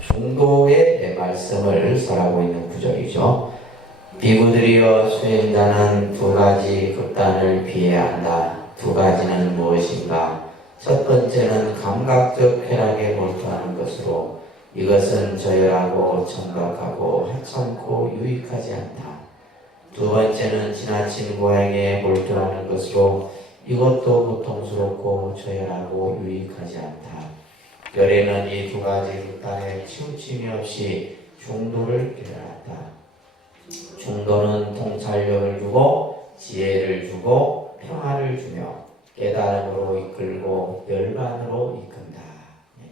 중도의 말씀을 설하고 있는 구절이죠. 비구들이여 수행자는 두 가지 극단을 피해야 한다. 두 가지는 무엇인가? 첫 번째는 감각적 쾌락에 몰두하는 것으로 이것은 저열하고 청각하고 하찮고 유익하지 않다. 두 번째는 지나친 고행에 몰두하는 것으로 이것도 고통스럽고 저열하고 유익하지 않다. 열애는 이 두 가지 극단에 치우침이 없이 중도를 깨달았다. 중도는 통찰력을 주고 지혜를 주고 평화를 주며 깨달음으로 이끌고 열반으로 이끈다.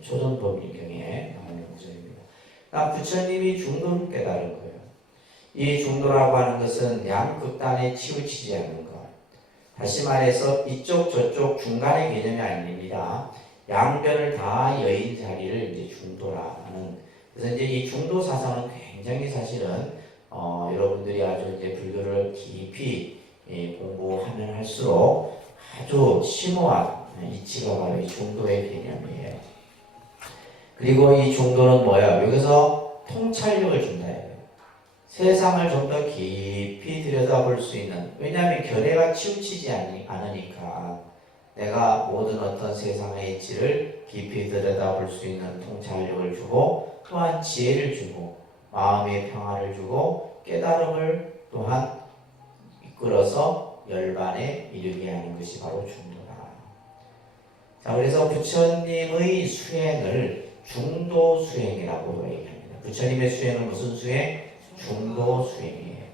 초전법인경에 나오는 구절입니다. 그러니까 부처님이 중도를 깨달은 거예요. 이 중도라고 하는 것은 양극단에 치우치지 않는 것. 다시 말해서 이쪽 저쪽 중간의 개념이 아닙니다. 양변을 다 여인 자리를 이제 중도라는. 그래서 이제 이 중도 사상은 굉장히 사실은 여러분들이 아주 이제 불교를 깊이 공부하면 할수록 아주 심오한 이치가 바로 이 중도의 개념이에요. 그리고 이 중도는 뭐야? 여기서 통찰력을 준다. 세상을 좀 더 깊이 들여다볼 수 있는, 왜냐하면 견해가 치우치지 않으니까 내가 모든 어떤 세상의 이치를 깊이 들여다볼 수 있는 통찰력을 주고 또한 지혜를 주고 마음의 평화를 주고 깨달음을 또한 이끌어서 열반에 이르게 하는 것이 바로 중도다. 자, 그래서 부처님의 수행을 중도 수행이라고 얘기합니다. 부처님의 수행은 무슨 수행? 중도 수행이에요.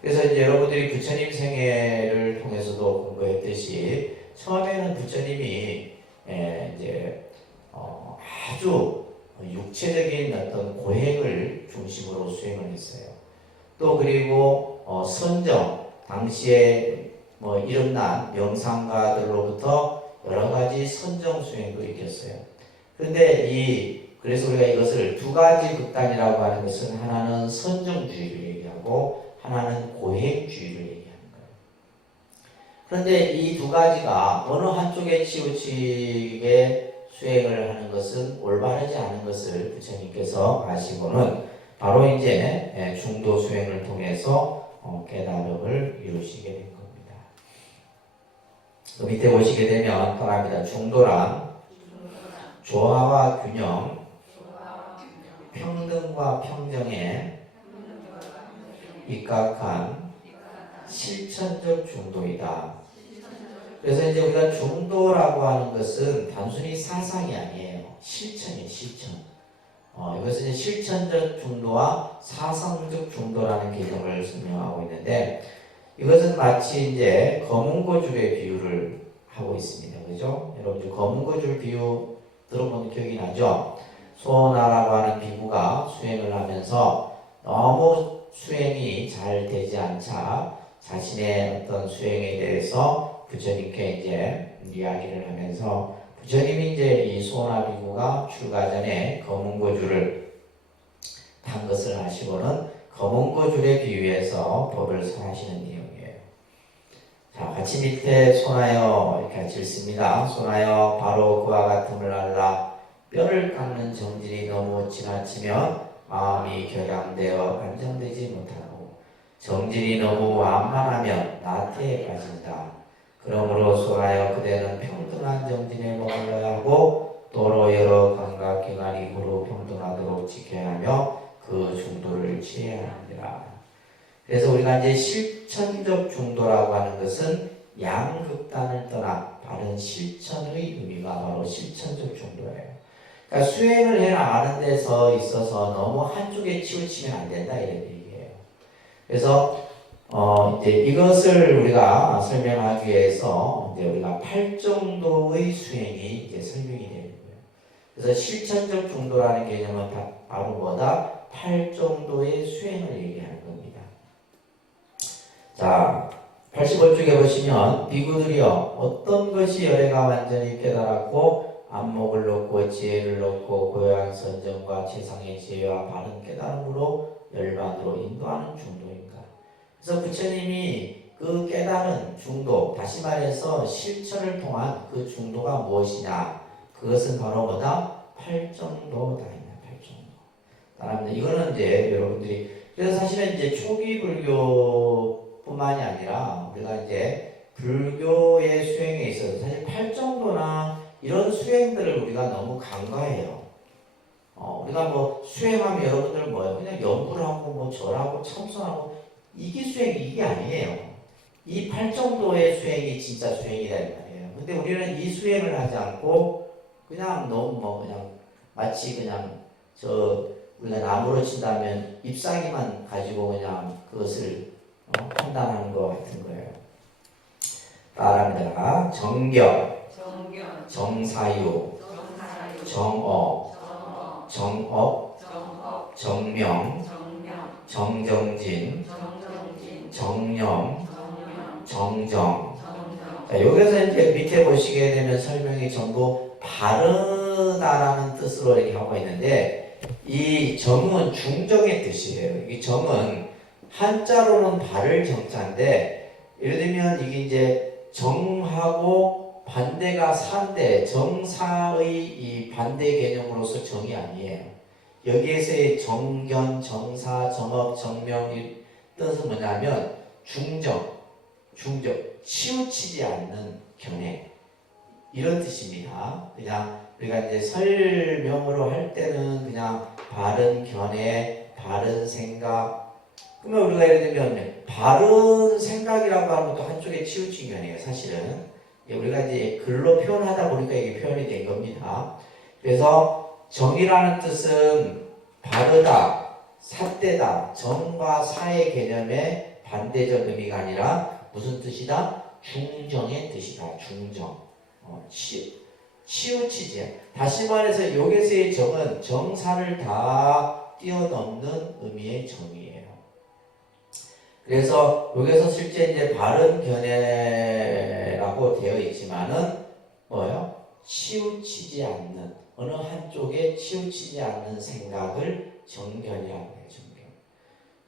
그래서 이제 여러분들이 부처님 생애를 통해서도 공부했듯이 처음에는 부처님이 이제 아주 육체적인 어떤 고행을 중심으로 수행을 했어요. 또 그리고 선정, 당시에 이름난 명상가들로부터 여러 가지 선정 수행도 있겠어요. 그런데 그래서 우리가 이것을 두 가지 극단이라고 하는 것은 하나는 선정주의를 얘기하고 하나는 고행주의를 얘기하는 거예요. 그런데 이 두 가지가 어느 한쪽에 치우치게 수행을 하는 것은 올바르지 않은 것을 부처님께서 아시고는 바로 이제 중도 수행을 통해서 깨달음을 이루시게 된 겁니다. 그 밑에 보시게 되면 말합니다. 중도란 조화와 균형, 평등과 평정에 입각한 실천적 중도이다. 그래서 이제 우리가 중도라고 하는 것은 단순히 사상이 아니에요. 실천이에요, 실천. 이것은 이제 실천적 중도와 사상적 중도라는 개념을 설명하고 있는데, 이것은 마치 이제 거문고줄의 비유를 하고 있습니다. 그죠? 여러분들 거문고줄 비유 들어본 기억이 나죠? 소나라고 하는 비구가 수행을 하면서 너무 수행이 잘 되지 않자 자신의 어떤 수행에 대해서 부처님께 이제 이야기를 하면서 부처님이 이제 이 소나 비구가 출가 전에 거문고줄을 탄 것을 아시고는 거문고줄에 비유해서 법을 설하시는 내용이에요. 자, 같이 밑에 소나여 이렇게 같이 읽습니다. 소나여 바로 그와 같음을 알라. 뼈를 깎는 정진이 너무 지나치면 마음이 격양되어 안정되지 못하고 정진이 너무 완만하면 나태에 빠진다. 그러므로 소나여 그대는 평등한 정진에 머물러야 하고 도로 여러 감각기관이 후로 평등하도록 지켜야 하며 그 중도를 취해야 합니다. 그래서 우리가 이제 실천적 중도라고 하는 것은 양극단을 떠나 바른 실천의 의미가 바로 실천적 중도예요. 그러니까 수행을 해나가는 데서 있어서 너무 한쪽에 치우치면 안 된다 이런 얘기예요. 그래서 이제 이것을 우리가 설명하기 위해서 이제 우리가 8정도의 수행이 이제 설명이 되는 거예요. 그래서 실천적 중도라는 개념은 바로 뭐다? 8정도의 수행을 얘기하는 겁니다. 자, 85쪽에 보시면 비구들이여 어떤 것이 열애가 완전히 깨달았고 안목을 놓고 지혜를 놓고 고요한 선정과 최상의 지혜와 바른 깨달음으로 열반으로 인도하는 중도인가. 그래서 부처님이 그 깨달은 중도, 다시 말해서 실천을 통한 그 중도가 무엇이냐, 그것은 바로 뭐다? 8정도다. 8정도. 바랍니다. 이거는 이제 여러분들이 그래서 사실은 이제 초기 불교뿐만이 아니라 우리가 이제 불교의 수행에 있어서 사실 팔정도나 이런 수행들을 우리가 너무 간과해요. 우리가 뭐 수행하면 여러분들 뭐예요? 그냥 연구를 하고 뭐 절하고 참선하고 이게 이게 아니에요. 이 팔정도의 수행이 진짜 수행이다 이 말이에요. 근데 우리는 이 수행을 하지 않고 그냥 너무 뭐 그냥 마치 그냥 우리가 나무로 친다면 잎사귀만 가지고 그냥 그것을 판단하는 것 같은 거예요. 따라합니다. 정견, 정사유, 정업, 정명, 정정진, 정념, 정정. 자, 여기서 이제 밑에 보시게 되면 설명이 전부 바르다라는 뜻으로 이렇게 하고 있는데 이 정은 중정의 뜻이에요. 이 정은 한자로는 바를 정자인데 예를 들면 이게 이제 정하고 반대가 사인데 정사의 이 반대 개념으로서 정이 아니에요. 여기에서의 정견, 정사, 정업, 정명 이 뜻은 뭐냐면 중정, 치우치지 않는 견해 이런 뜻입니다. 그냥 우리가 이제 설명으로 할 때는 그냥 바른 견해, 바른 생각. 그러면 우리가 예를 들면 바른 생각이라고 하는 것도 한쪽에 치우친 견해예요. 사실은 우리가 이제 글로 표현하다 보니까 이게 표현이 된 겁니다. 그래서 정이라는 뜻은 바르다, 삿되다, 정과 사의 개념의 반대적 의미가 아니라 무슨 뜻이다? 중정의 뜻이다. 중정. 치우치지. 다시 말해서 여기서의 정은 정사를 다 뛰어넘는 의미의 정이에요. 그래서 여기서 실제 이제 바른 견해라고 되어 있지만은 뭐예요? 치우치지 않는 어느 한쪽에 치우치지 않는 생각을 정견이라고 해요. 정견.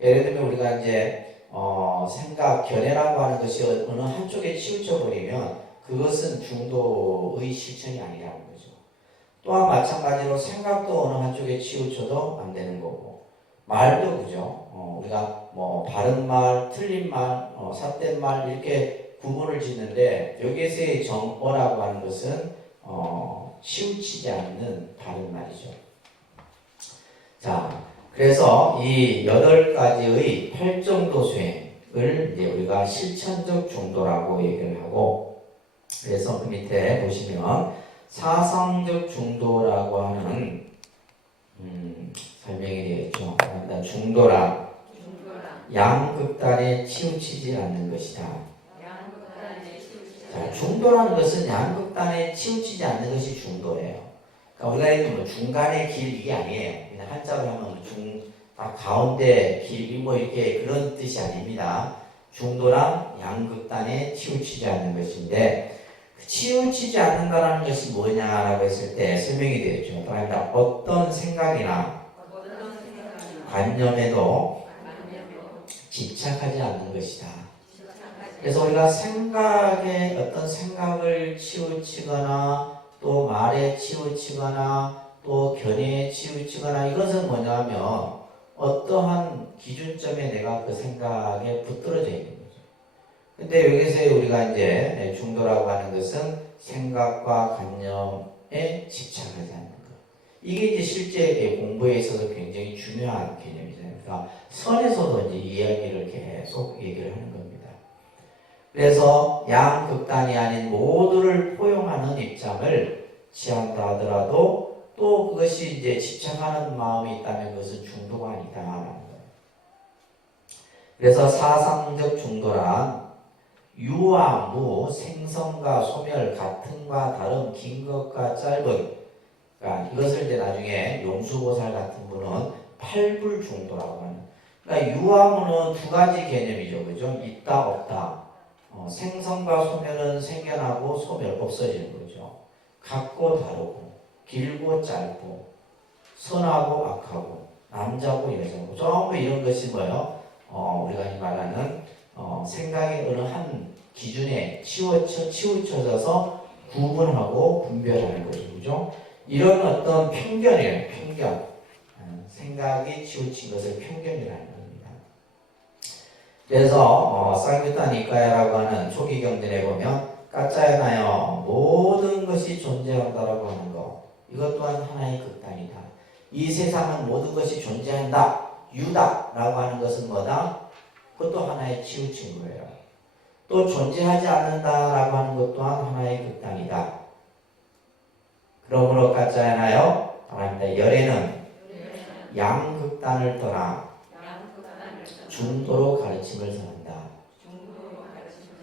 예를 들면 우리가 이제 생각, 견해라고 하는 것이 어느 한쪽에 치우쳐 버리면 그것은 중도의 실천이 아니라는 거죠. 또한 마찬가지로 생각도 어느 한쪽에 치우쳐도 안 되는 거고 말도 그죠. 우리가 뭐 바른 말, 틀린 말, 삿된 말 이렇게 구분을 짓는데 여기에서의 정어라고 하는 것은 치우치지 않는 바른 말이죠. 자, 그래서 이 8가지의 팔정도 수행을 이제 우리가 실천적 중도라고 얘기를 하고 그래서 그 밑에 보시면 사상적 중도라고 하는 설명이 되어 있죠. 중도란 양극단에 치우치지 않는 것이다. 자, 중도라는 것은 양극단에 치우치지 않는 것이 중도예요. 그러니까 우리가 뭐 중간의 길 이게 아니에요. 그냥 한자로 하면 가운데 길 뭐 이렇게 그런 뜻이 아닙니다. 중도란 양극단에 치우치지 않는 것인데 치우치지 않는다는 것이 뭐냐라고 했을 때 설명이 되었죠. 그러니까 어떤 생각이나 관념에도 집착하지 않는 것이다. 그래서 우리가 생각에 어떤 생각을 치우치거나 또 말에 치우치거나 또 견해에 치우치거나 이것은 뭐냐면 어떠한 기준점에 내가 그 생각에 붙들어져 있는 거죠. 근데 여기서 우리가 이제 중도라고 하는 것은 생각과 관념에 집착하지 않는 것. 이게 이제 실제 공부에 있어서 굉장히 중요한 개념이잖아요. 그러니까 선에서도 이제 이야기를 계속 얘기를 하는 겁니다. 그래서 양극단이 아닌 모두를 포용하는 입장을 취한다 하더라도 또 그것이 이제 집착하는 마음이 있다면 그것은 중도가 아니다라는 거예요. 그래서 사상적 중도란 유와 무, 생성과 소멸, 같음과 다름, 긴 것과 짧은 그러니까 이것을 이제 나중에 용수보살 같은 분은 팔불중도라고 하는 그러니까 유와 무는 두 가지 개념이죠. 그죠? 있다 없다. 생성과 소멸은 생겨나고 소멸 없어지는 거죠. 같고 다르고 길고 짧고 선하고 악하고 남자고 여자고 전부 이런 것이 뭐예요? 우리가 이 말하는 생각의 어느 한 기준에 치우쳐져서 구분하고 분별하는 거죠. 그죠? 이런 어떤 편견이에요. 편견. 생각이 치우친 것을 편견이라는 겁니다. 그래서 쌍규탄 이까야라고 하는 초기 경전에 보면 까짜야나요 모든 것이 존재한다라고 하는 거, 이것 또한 하나의 극단이다. 이 세상은 모든 것이 존재한다, 유다라고 하는 것은 뭐다? 그것도 하나의 치우친 거예요. 또 존재하지 않는다라고 하는 것 또한 하나의 극단이다. 그러므로 까짜야나요 말합니다. 열애는 양극단을 떠나 중도로 가르침을 선한다.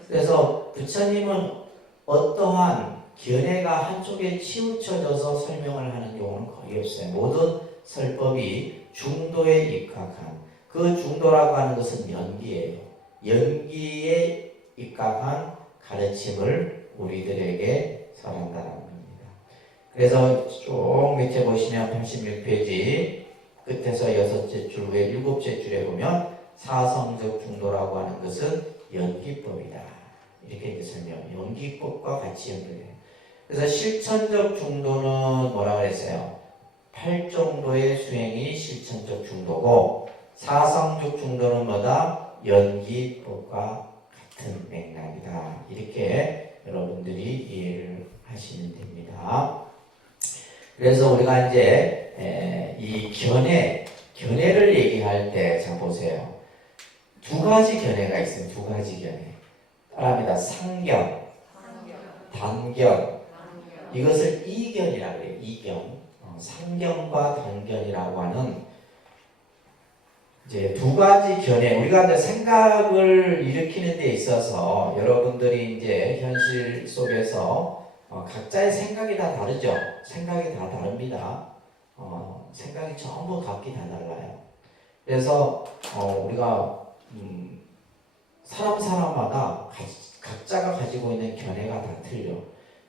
그래서 부처님은 어떠한 견해가 한쪽에 치우쳐져서 설명을 하는 경우는 거의 없어요. 모든 설법이 중도에 입각한, 그 중도라고 하는 것은 연기예요. 연기에 입각한 가르침을 우리들에게 설한다는 겁니다. 그래서 쭉 밑에 보시면 86페이지 끝에서 6째 줄 후에 7째 줄에 보면 사성적 중도라고 하는 것은 연기법이다. 이렇게 이제 설명, 연기법과 같이 연결해요. 그래서 실천적 중도는 뭐라 그랬어요? 8정도의 수행이 실천적 중도고, 사성적 중도는 뭐다? 연기법과 같은 맥락이다. 이렇게 여러분들이 이해를 하시면 됩니다. 그래서 우리가 이제 이 견해를 얘기할 때, 자 보세요. 두 가지 견해가 있어요. 두 가지 견해. 따라합니다. 상견, 단견. 이것을 이견이라고 해요. 이견. 상견과 단견이라고 하는 이제 두 가지 견해. 우리가 이제 생각을 일으키는 데 있어서 여러분들이 이제 현실 속에서 각자의 생각이 다 다르죠. 생각이 다 다릅니다. 생각이 전부 각기 다 달라요. 그래서 우리가 사람마다 각자가 가지고 있는 견해가 다 틀려.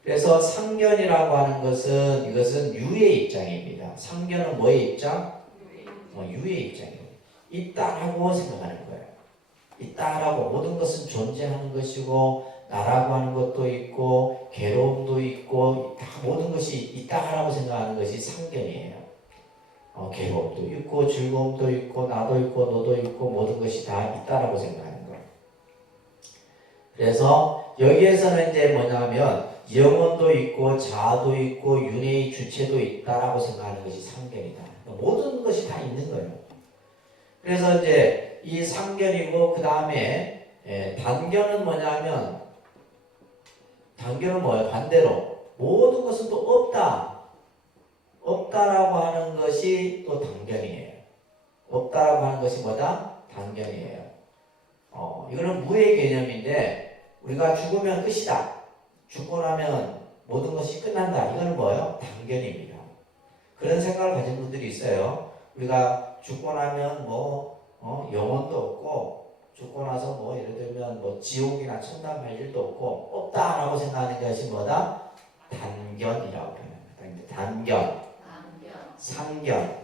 그래서 상견이라고 하는 것은, 이것은 유의 입장입니다. 상견은 뭐의 입장? 유의 입장이에요. 있다라고 생각하는 거예요. 있다라고, 모든 것은 존재하는 것이고, 나라고 하는 것도 있고, 괴로움도 있고, 다 모든 것이 있다라고 생각하는 것이 상견이에요. 괴로움도 있고, 즐거움도 있고, 나도 있고, 너도 있고, 모든 것이 다 있다라고 생각하는 거예요. 그래서 여기에서는 이제 뭐냐면 영혼도 있고 자아도 있고 윤회의 주체도 있다라고 생각하는 것이 상견이다. 모든 것이 다 있는 거예요. 그래서 이제 이 상견이고, 그 다음에 단견은 뭐냐면, 단견은 뭐예요? 반대로 모든 것은 또 없다라고 하는 것이 또 단견이에요. 없다라고 하는 것이 뭐다? 단견이에요. 이거는 무의 개념인데, 우리가 죽으면 끝이다, 죽고 나면 모든 것이 끝난다, 이거는 뭐예요? 단견입니다. 그런 생각을 가진 분들이 있어요. 우리가 죽고 나면 영혼도 없고, 죽고 나서 예를 들면 지옥이나 천당 갈 일도 없고, 없다라고 생각하는 것이 뭐다? 단견이라고 합니다. 단견, 상견.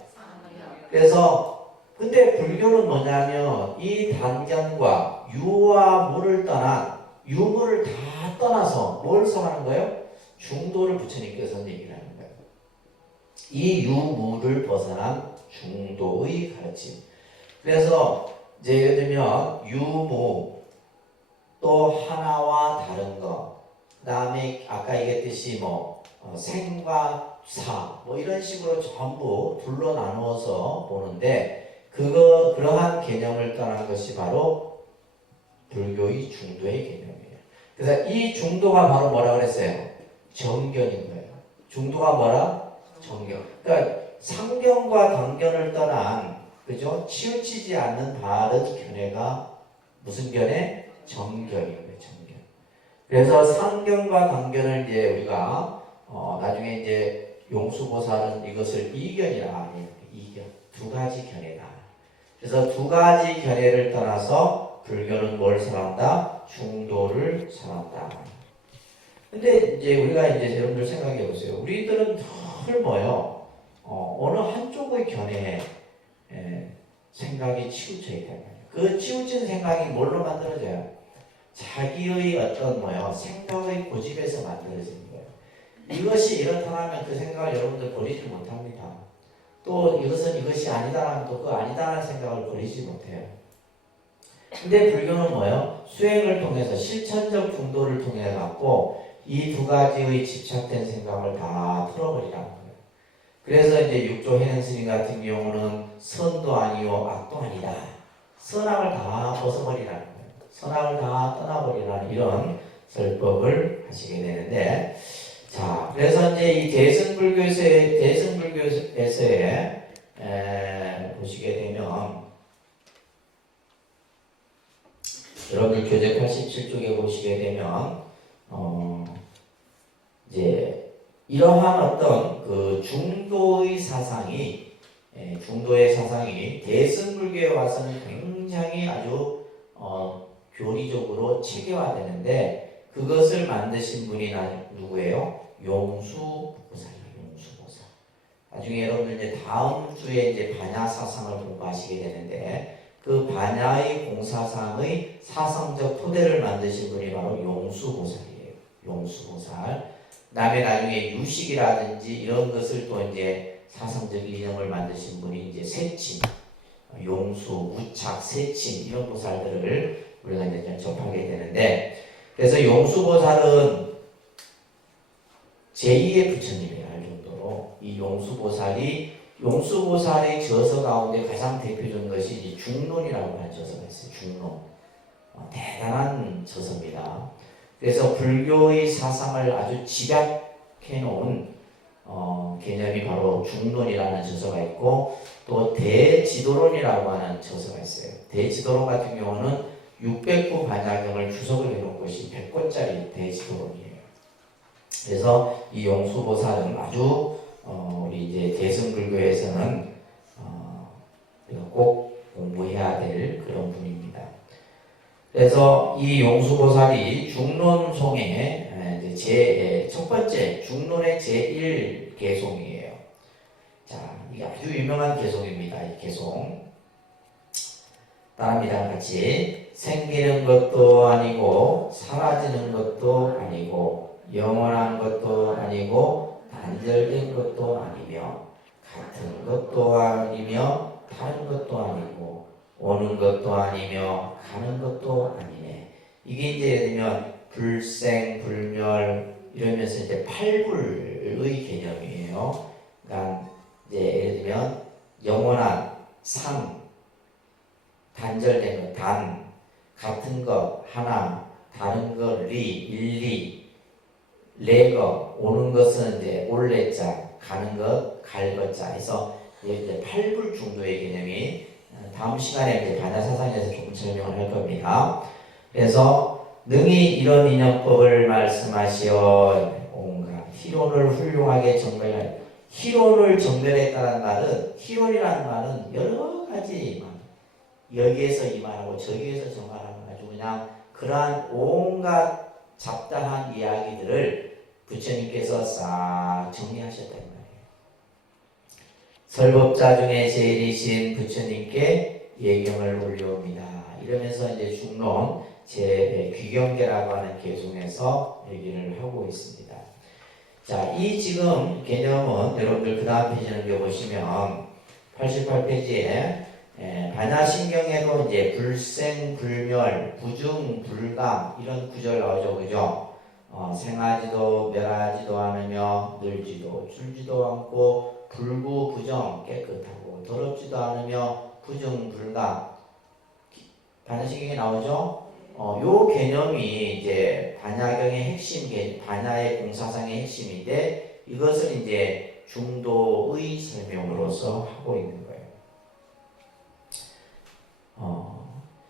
그래서 근데 불교는 뭐냐면 이 단견과 유와 무를 떠난, 유무를 다 떠나서 뭘 설하는 거예요? 중도를 부처님께서는 얘기를 하는 거예요. 이 유무를 벗어난 중도의 가르침. 그래서 이제 예를 들면 유무, 또 하나와 다른 것, 그 다음에 아까 얘기했듯이 생과 사, 이런 식으로 전부 둘로 나누어서 보는데, 그러한 개념을 떠난 것이 바로 불교의 중도의 개념이에요. 그래서 이 중도가 바로 뭐라 그랬어요? 정견인 거예요. 중도가 뭐라? 정견. 그러니까 상견과 단견을 떠난, 그죠? 치우치지 않는 바른 견해가 무슨 견해? 정견인 거예요. 정견. 그래서 상견과 단견을 이제 우리가 나중에 이제 용수보살은 이것을 이견이라 해요. 이견. 두 가지 견해다. 그래서 두 가지 견해를 떠나서 불교는 뭘 설한다? 중도를 설한다. 근데 이제 우리가 이제 여러분들 생각해 보세요. 우리들은 늘 뭐예요? 어느 한쪽의 견해에 생각이 치우쳐 있단 말이에요. 그 치우친 생각이 뭘로 만들어져요? 자기의 어떤 생각의 고집에서 만들어지는 거예요. 이것이 이렇다면 그 생각을 여러분들 버리지 못합니다. 또 이것은 이것이 아니다라는 또 그 아니다라는 생각을 버리지 못해요. 근데 불교는 뭐예요? 수행을 통해서 실천적 중도를 통해 갖고 이 두 가지의 집착된 생각을 다 풀어버리라는 거예요. 그래서 이제 육조 해능 스님 같은 경우는 선도 아니요 악도 아니다. 선악을 다 벗어버리라는 거예요. 선악을 다 떠나버리라는 이런 설법을 하시게 되는데, 자, 그래서 이제 이 대승불교에서의 보시게 되면, 여러분들 교재 87쪽에 보시게 되면, 이제 이러한 어떤 그 중도의 사상이 대승불교에 와서는 굉장히 아주 교리적으로 체계화되는데, 그것을 만드신 분이 누구예요? 용수보살이에요. 용수보살. 나중에 여러분들 이제 다음 주에 이제 반야 사상을 공부하시게 되는데, 그 반야의 공사상의 사상적 토대를 만드신 분이 바로 용수보살이에요. 용수보살. 그다음에 나중에 유식이라든지 이런 것을 또 이제 사상적 이념을 만드신 분이 이제 세친, 용수, 무착, 세친 이런 보살들을 우리가 이제 접하게 되는데, 그래서 용수보살은 제2의 부처님이라 할 정도로 이 용수보살의 저서 가운데 가장 대표적인 것이 이 중론이라고 하는 저서가 있어요. 중론. 대단한 저서입니다. 그래서 불교의 사상을 아주 집약해 놓은 개념이 바로 중론이라는 저서가 있고, 또 대지도론이라고 하는 저서가 있어요. 대지도론 같은 경우는 609 반야경을 주석을 해놓은 것이 100권짜리 대지도론이에요. 그래서 이 용수보살은 아주 우리 이제 대승불교에서는 우리가 꼭 공부해야 될 그런 분입니다. 그래서 이 용수보살이 중론송의 첫 번째 중론의 제1개송이에요. 자, 이게 아주 유명한 개송입니다. 이 개송. 따라합니다. 같이. 생기는 것도 아니고 사라지는 것도 아니고 영원한 것도 아니고 단절된 것도 아니며 같은 것도 아니며 다른 것도 아니고 오는 것도 아니며 가는 것도 아니네. 이게 이제 예를 들면 불생, 불멸 이러면서 이제 팔불의 개념이에요. 그러니까 이제 예를 들면 영원한 상, 단절된 것, 단, 같은 것, 하나, 다른 것, 일리, 레거, 오는 것은 이제 올레자, 가는 것, 갈 것자 해서 이제 팔불 중도의 개념이 다음 시간에 이제 반야사상에서 조금 설명을 할 겁니다. 그래서 능히 이런 인연법을 말씀하시어 온갖 희론을 훌륭하게 정멸한, 희론을 정멸했다는 말은, 희론이라는 말은 여러 가지 여기에서 이 말하고 저기에서 저 말하고 아주 그냥 그러한 온갖 잡다한 이야기들을 부처님께서 싹 정리하셨단 말이에요. 설법자 중에 제일이신 부처님께 예경을 올려옵니다. 이러면서 이제 중론 제 귀경계라고 하는 개송에서 얘기를 하고 있습니다. 자, 이 지금 개념은 여러분들 그 다음 페이지 넘겨보시면 88페이지에 반야신경에도 이제 불생, 불멸, 부중, 불감 이런 구절 나오죠, 그죠? 생하지도 멸하지도 않으며 늘지도 줄지도 않고 불구 부정 깨끗하고 더럽지도 않으며 부중 불감 반야신경에 나오죠? 요 개념이 이제 반야경의 핵심, 반야의 공사상의 핵심인데 이것을 이제 중도의 설명으로서 하고 있는 거예요.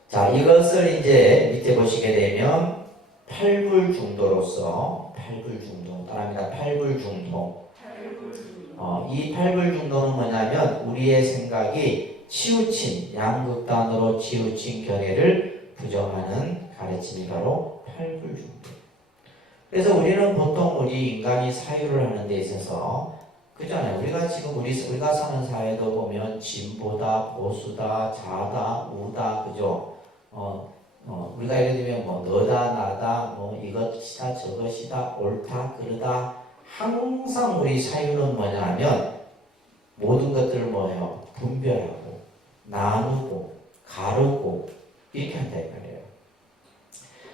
자, 이것을 이제 밑에 보시게 되면 팔불중도로서 팔불중도 따라합니다. 팔불중도. 이 팔불중도는 뭐냐면 우리의 생각이 치우친 양극단으로 치우친 견해를 부정하는 가르침이 바로 팔불중도. 그래서 우리는 보통 우리 인간이 사유를 하는 데 있어서 그잖아요. 우리가 지금 우리가 사는 사회도 보면 진보다, 보수다, 자다, 우다, 그죠? 우리가 예를 들면 뭐 너다, 나다, 뭐 이것이다, 저것이다, 옳다, 그르다. 항상 우리 사유는 뭐냐면 모든 것들을 뭐예요? 분별하고 나누고 가르고 이렇게 한다 이 말이에요.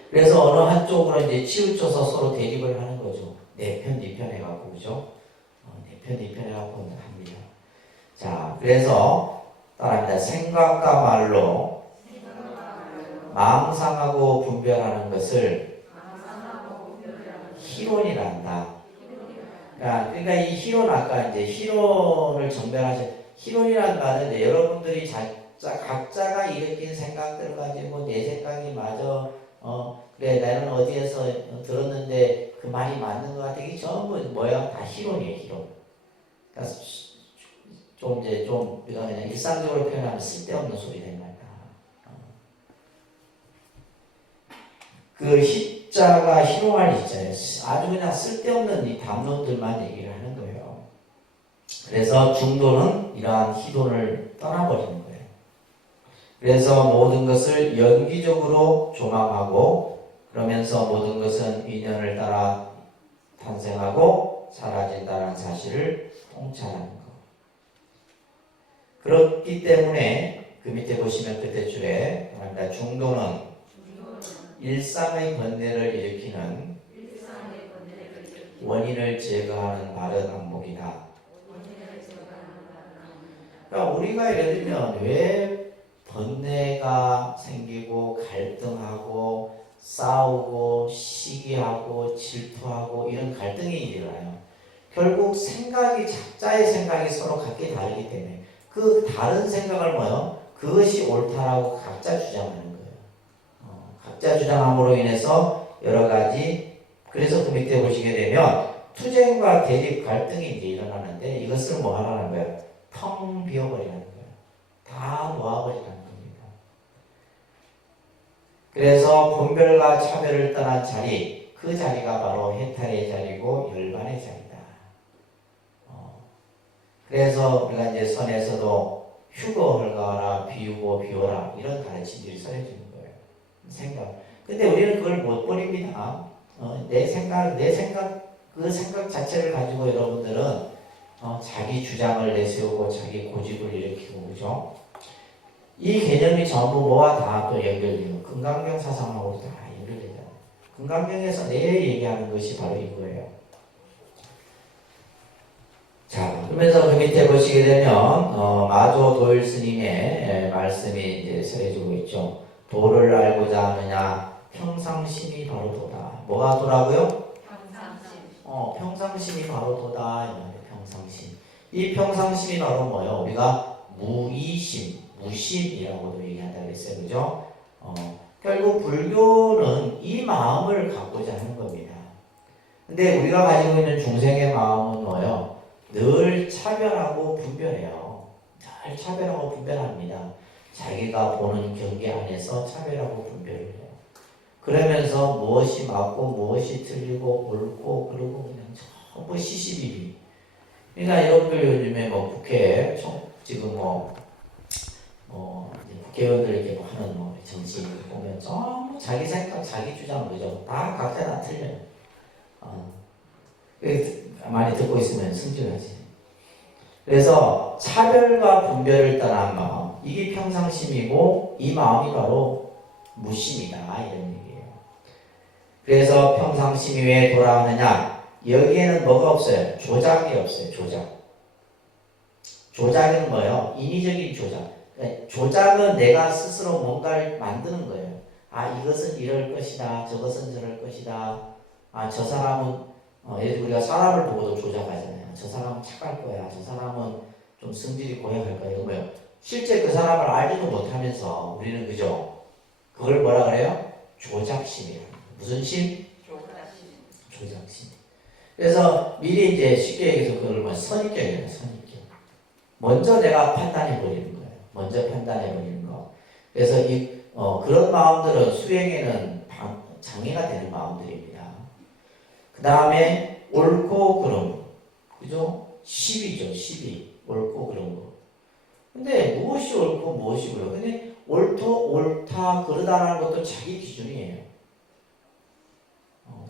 그래서 어느 한쪽으로 이제 치우쳐서 서로 대립을 하는 거죠. 내 편, 네 편 해갖고, 그죠? 내 편, 네 편 해갖고 합니다. 자, 그래서 따라합니다. 생각과 말로 망상하고 분별하는 것을 희론이란다. 그러니까 이 희론, 아까 이제 희론을 정변하신, 희론이라는 말은 이제 여러분들이 각자가 일으킨 생각들을 가지고 내 생각이 맞아, 그래, 나는 어디에서 들었는데 그 말이 맞는 것 같아. 이게 전부 뭐야? 다 희론이에요, 희론. 그러니까 좀 우리가 그냥 일상적으로 표현하면 쓸데없는 소리 된 말이야. 그 희자가 희롱할 희자예요. 아주 그냥 쓸데없는 이 담론들만 얘기를 하는 거예요. 그래서 중도는 이러한 희돈을 떠나버리는 거예요. 그래서 모든 것을 연기적으로 조망하고 그러면서 모든 것은 인연을 따라 탄생하고 사라진다는 사실을 통찰하는 것. 그렇기 때문에 그 밑에 보시면 끝에 줄에 중도는 일상의 번뇌를 일으키는 원인을 제거하는 바른 안목이다. 그러니까 우리가 예를 들면 왜 번뇌가 생기고 갈등하고 싸우고 시기하고 질투하고 이런 갈등이 일어나요. 결국 생각이 각자의 생각이 서로 각기 다르기 때문에 그 다른 생각을 뭐요? 그것이 옳다라고 각자 주장하는 거예요. 각자 주장함으로 인해서 여러 가지 그래서 그 밑에 보시게 되면 투쟁과 대립 갈등이 이제 일어나는데 이것을 뭐 하라는 거예요? 텅 비워버리라는 거예요. 다 놓아버리라는 겁니다. 그래서 분별과 차별을 떠난 자리 그 자리가 바로 해탈의 자리고 열반의 자리다. 그래서 우리가 이제 선에서도 휴거 헐가라 비우고 비워라 이런 가르침들이 써져주는 거예요. 생각. 근데 우리는 그걸 못 버립니다. 내 생각, 그 생각 자체를 가지고 여러분들은 자기 주장을 내세우고 자기 고집을 일으키고 그죠? 이 개념이 전부 뭐와 다 또 연결돼요. 금강경 사상하고 다 연결되잖아요. 금강경에서 내일 얘기하는 것이 바로 이거예요. 자, 그러면서 그 밑에 보시게 되면 마조 도일 스님의 말씀이 이제 서해지고 있죠. 도를 알고자 하느냐 평상심이 바로 도다. 뭐가 도라고요? 평상심. 평상심이 바로 도다. 평상심. 이 평상심이 바로 뭐예요? 우리가 무의심, 무심이라고도 얘기한다 그랬어요. 그죠? 결국 불교는 이 마음을 갖고자 하는 겁니다. 근데 우리가 가지고 있는 중생의 마음은 뭐예요? 늘 차별하고 분별해요. 늘 차별하고 분별합니다. 자기가 보는 경계 안에서 차별하고 분별을 해요. 그러면서 무엇이 맞고 무엇이 틀리고 옳고 그러고 그냥 전부 시시비비. 그러니까 여러분들 요즘에 뭐 국회 지금 국회의원들 이렇게 뭐 하는 정치 보면 전부 자기 생각 자기 주장 그죠? 다 각자 다 틀려요. 많이 듣고 있으면 승진하지. 그래서 차별과 분별을 떠난 마음 이게 평상심이고 이 마음이 바로 무심이다 이런 얘기예요. 그래서 평상심이 왜 돌아오느냐? 여기에는 뭐가 없어요? 조작이 없어요. 조작은 뭐예요? 인위적인 조작. 그러니까 조작은 내가 스스로 뭔가를 만드는 거예요. 이것은 이럴 것이다. 저것은 저럴 것이다. 저 사람은 예를 우리가 사람을 보고도 조작하잖아요. 저 사람은 착할 거야. 저 사람은 좀 성질이 고약할 거야. 이거 뭐예요? 실제 그 사람을 알지도 못하면서 우리는 그죠? 그걸 뭐라 그래요? 조작심이에요. 무슨 심? 조작심. 그래서 미리 이제 쉽게 얘기해서 그걸 뭐 선입견이에요. 선입견. 먼저 내가 판단해 버리는 거예요. 먼저 판단해 버리는 거. 그래서 그런 마음들은 수행에는 장애가 되는 마음들입니다. 그 다음에 옳고 그름. 그죠? 시비죠. 시비. 옳고 그런 거. 근데 무엇이 옳고 무엇이 그러 근데 옳다 그러다라는 것도 자기 기준이에요.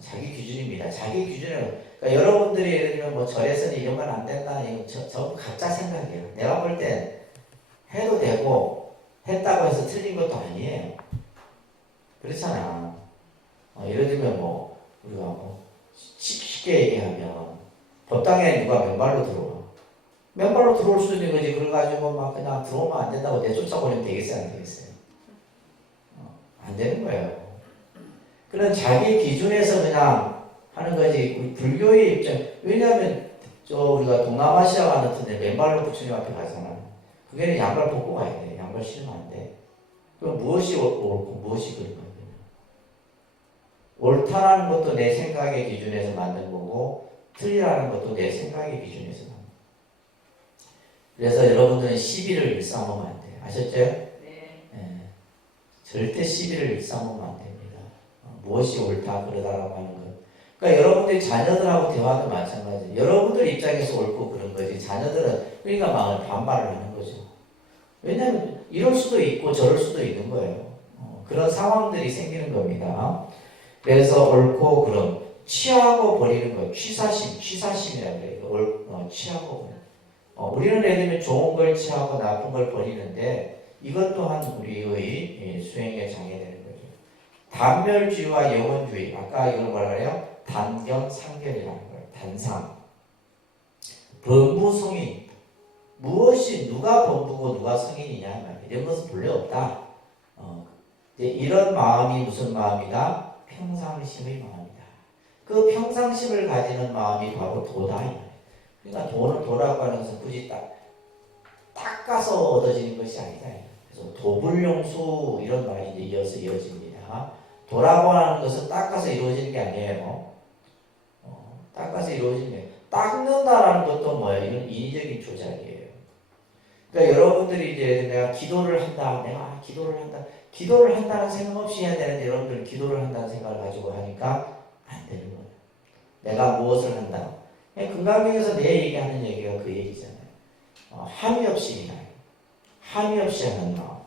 자기 기준입니다. 자기 기준을 그러니까 여러분들이 예를 들면 뭐 절에서는 이런 건 안 된다는 이건 전부 가짜 생각이에요. 내가 볼 땐 해도 되고 했다고 해서 틀린 것도 아니에요. 그렇잖아. 예를 들면 뭐 우리가 뭐 쉽게 얘기하면 법당에 누가 맨발로 들어와. 맨발로 들어올 수도 있는 거지. 그래가지고 막 그냥 들어오면 안 된다고 내쫓아버리면 되겠어요? 안 되겠어요? 안 되는 거예요. 그런 자기 기준에서 그냥 하는 거지. 불교의 입장. 왜냐하면 우리가 동남아시아 같은 데 맨발로 부처님 앞에 가잖아. 그게는 양발 벗고 가야 돼. 양발 신으면 안 돼. 그럼 무엇이 옳고 무엇이 그런 거야? 옳다라는 것도 내 생각의 기준에서 만든 거고 틀리라는 것도 내 생각의 기준에서 만든 거고. 그래서 여러분들은 시비를 일삼으면 안 돼요. 아셨죠? 네. 절대 시비를 일삼으면 안 됩니다. 무엇이 옳다 그러다라고 하는 것. 그러니까 여러분들이 자녀들하고 대화도 마찬가지예요. 여러분들 입장에서 옳고 그런 거지. 자녀들은 그러니까 막 반발을 하는 거죠. 왜냐하면 이럴 수도 있고 저럴 수도 있는 거예요. 그런 상황들이 생기는 겁니다. 그래서 옳고 그름 취하고 버리는 거예요. 취사심이라고 해요. 취하고 버리는. 우리는 예를 들면 좋은 걸 취하고 나쁜 걸 버리는데 이것 또한 우리의 수행에 장애되는 거죠. 단멸주의와 영원주의. 아까 이걸 뭐라 그래요? 단견상견이라는 거예요. 단상. 범부성인. 무엇이 누가 범부고 누가 성인이냐 말이에요. 이런 것은 본래 없다. 이런 마음이 무슨 마음이다? 평상심의 마음이다. 그 평상심을 가지는 마음이 바로 도다. 그러니까 도라고 하는 것은 굳이 닦아서 얻어지는 것이 아니다. 그래서 도불용수 이런 말이 이어서 이어집니다. 도라고 하는 것은 닦아서 이루어지는 게 아니에요. 닦아서 이루어지는 게 닦는다라는 것도 뭐예요? 이건 인위적인 조작이에요. 그러니까 여러분들이 이제 내가 기도를 한다, 내가 기도를 한다는 생각 없이 해야 되는데 여러분들은 기도를 한다는 생각을 가지고 하니까 안 되는 거예요. 내가 무엇을 한다. 금강경에서 내 얘기하는 얘기가 그 얘기잖아요. 함이 없이 일하는, 함이 없이 하는 마음.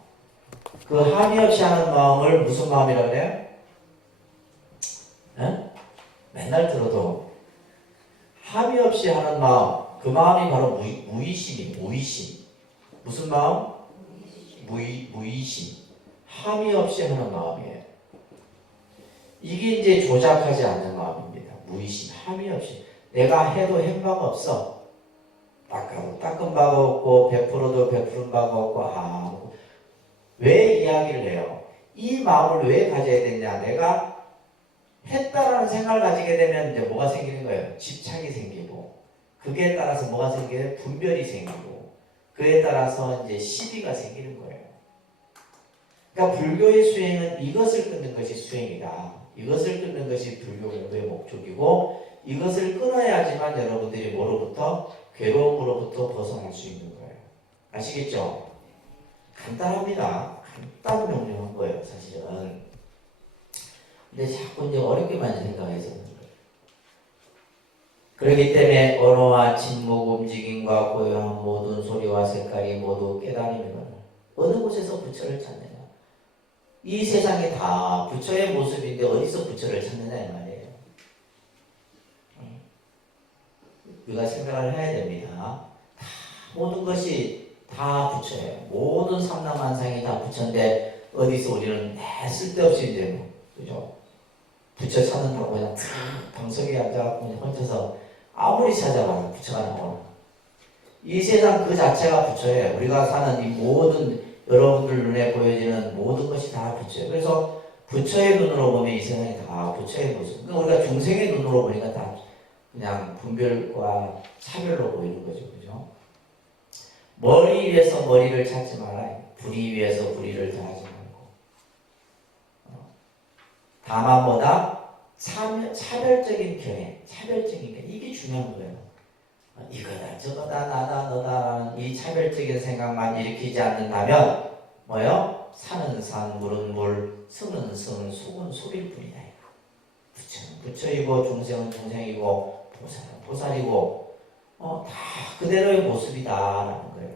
그 함이 없이 하는 마음을 무슨 마음이라고 그래요? 맨날 들어도 함이 없이 하는 마음, 그 마음이 바로 무의심이에요. 무의심. 무슨 마음? 무의심. 함이 없이 하는 마음이에요. 이게 이제 조작하지 않는 마음입니다. 무의심, 함이 없이. 내가 해도 행바가 없어. 닦은 바가 없고, 베풀어도 베푸는 바가 없고, 왜 이야기를 해요? 이 마음을 왜 가져야 되냐? 내가 했다라는 생각을 가지게 되면 이제 뭐가 생기는 거예요? 집착이 생기고, 그게 따라서 뭐가 생겨요? 분별이 생기고, 그에 따라서 이제 시비가 생기는 거예요. 그러니까 불교의 수행은 이것을 끊는 것이 수행이다. 이것을 끊는 것이 불교의 목적이고 이것을 끊어야지만 여러분들이 뭐로부터? 괴로움으로부터 벗어날 수 있는 거예요. 아시겠죠? 간단합니다. 간단 명료한 거예요, 사실은. 근데 자꾸 이제 어렵게만 생각해서 그런 거예요. 그렇기 때문에 언어와 침묵, 움직임과 고요한 모든 소리와 색깔이 모두 깨달음이거든. 어느 곳에서 부처를 찾느냐? 이 세상이 다 부처의 모습인데 어디서 부처를 찾느냐 이 말이에요. 우리가 생각을 해야 됩니다. 다 모든 것이 다 부처예요. 모든 삼라만상이 다 부처인데 어디서 우리는 쓸데없이 이제 뭐, 그죠? 부처 찾는다고 그냥 방석에 앉아갖고 혼자서 아무리 찾아봐도 부처가 나오나. 이 세상 그 자체가 부처예요. 우리가 사는 이 모든 여러분들 눈에 보여지는 모든 것이 다 부처예요. 그래서 부처의 눈으로 보면 이 세상이 다 부처의 모습. 그러니까 우리가 중생의 눈으로 보니까 다 그냥 분별과 차별로 보이는 거죠. 그죠? 머리 위에서 머리를 찾지 말아요. 불의 위에서 불의를 더하지 말고. 다만 뭐다? 차별적인 견해, 차별적인 견해. 이게 중요한 거예요. 이거다 저거다 나다 너다 이 차별적인 생각만 일으키지 않는다면 뭐요? 산은 산, 물은 물, 승은 승, 속은 속일 뿐이다. 부처는 부처이고 중생은 중생이고 보살은 보살이고 다 그대로의 모습이다라는 거예요.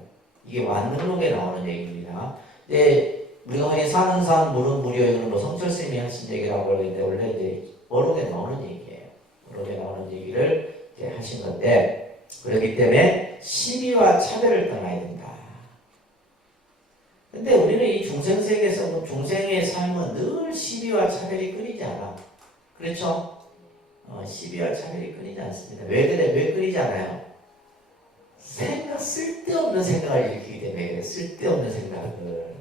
이게 완능록에 나오는 얘기입니다. 우리가 흔히 산은 산, 물은 물이요 이거는 뭐 성철스님이 하신 얘기라고 하는데 원래 이제 어록에 나오는 얘기예요. 법에 나오는 얘기를 이제 하신 건데, 그렇기 때문에 시비와 차별을 떠나야 된다. 근데 우리는 이 중생세계에서 중생의 삶은 늘 시비와 차별이 끊이지 않아. 그렇죠? 시비와 차별이 끊이지 않습니다. 왜 그래? 왜 끊이지 않아요? 쓸데없는 생각을 일으키기 때문에 그래. 쓸데없는 생각을.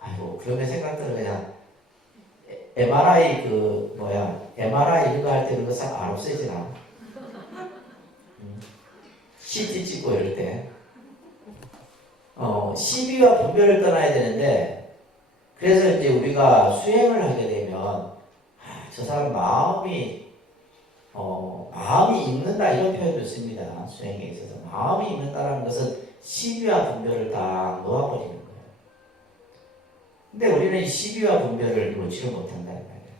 아이고, 그러면 생각들은 그냥 MRI MRI 이런 거 할 때 그런 거 싹 안 없애지나? CT 찍고 이럴 때. 시비와 분별을 떠나야 되는데, 그래서 이제 우리가 수행을 하게 되면, 저 사람 마음이 있는다 이런 표현도 씁니다. 수행에 있어서. 마음이 있는다라는 것은 시비와 분별을 다 놓아버리는 거예요. 근데 우리는 이 시비와 분별을 놓지를 못한다는 말이에요.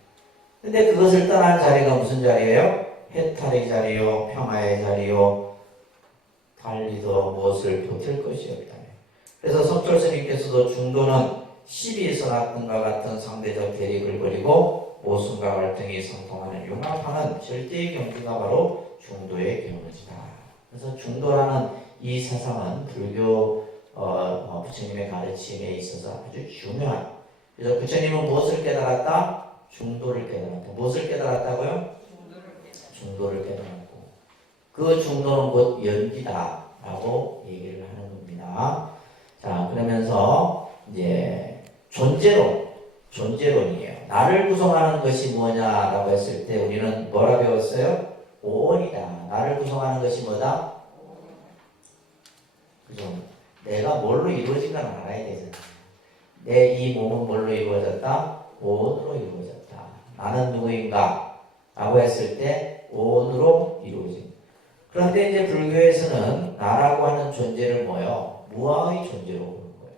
근데 그것을 떠난 자리가 무슨 자리예요? 해탈의 자리요, 평화의 자리요, 달리도 무엇을 버틸 것이 없다. 그래서 석철 스님께서도 중도는 시비에서 났던가 같은 상대적 대립을 벌이고 모순과 갈등이 상통하는 융합하는 절대의 경지가 바로 중도의 경지다. 그래서 중도라는 이 사상은 불교 부처님의 가르침에 있어서 아주 중요한. 그래서 부처님은 무엇을 깨달았다? 중도를 깨달았다. 무엇을 깨달았다고요? 중도를 깨달았고, 그 중도는 곧 연기다라고 얘기를 하는 겁니다. 자, 그러면서 이제 존재론이에요. 나를 구성하는 것이 뭐냐라고 했을 때 우리는 뭐라 배웠어요? 오원이다. 나를 구성하는 것이 뭐다? 그죠? 내가 뭘로 이루어진 건 알아야 되잖아. 내 이 몸은 뭘로 이루어졌다? 오원으로 이루어졌다. 나는 누구인가? 라고 했을 때 오원으로 이루어진. 그런데 이제 불교에서는 나라고 하는 존재를 뭐요? 무아의 존재로 보는 거예요.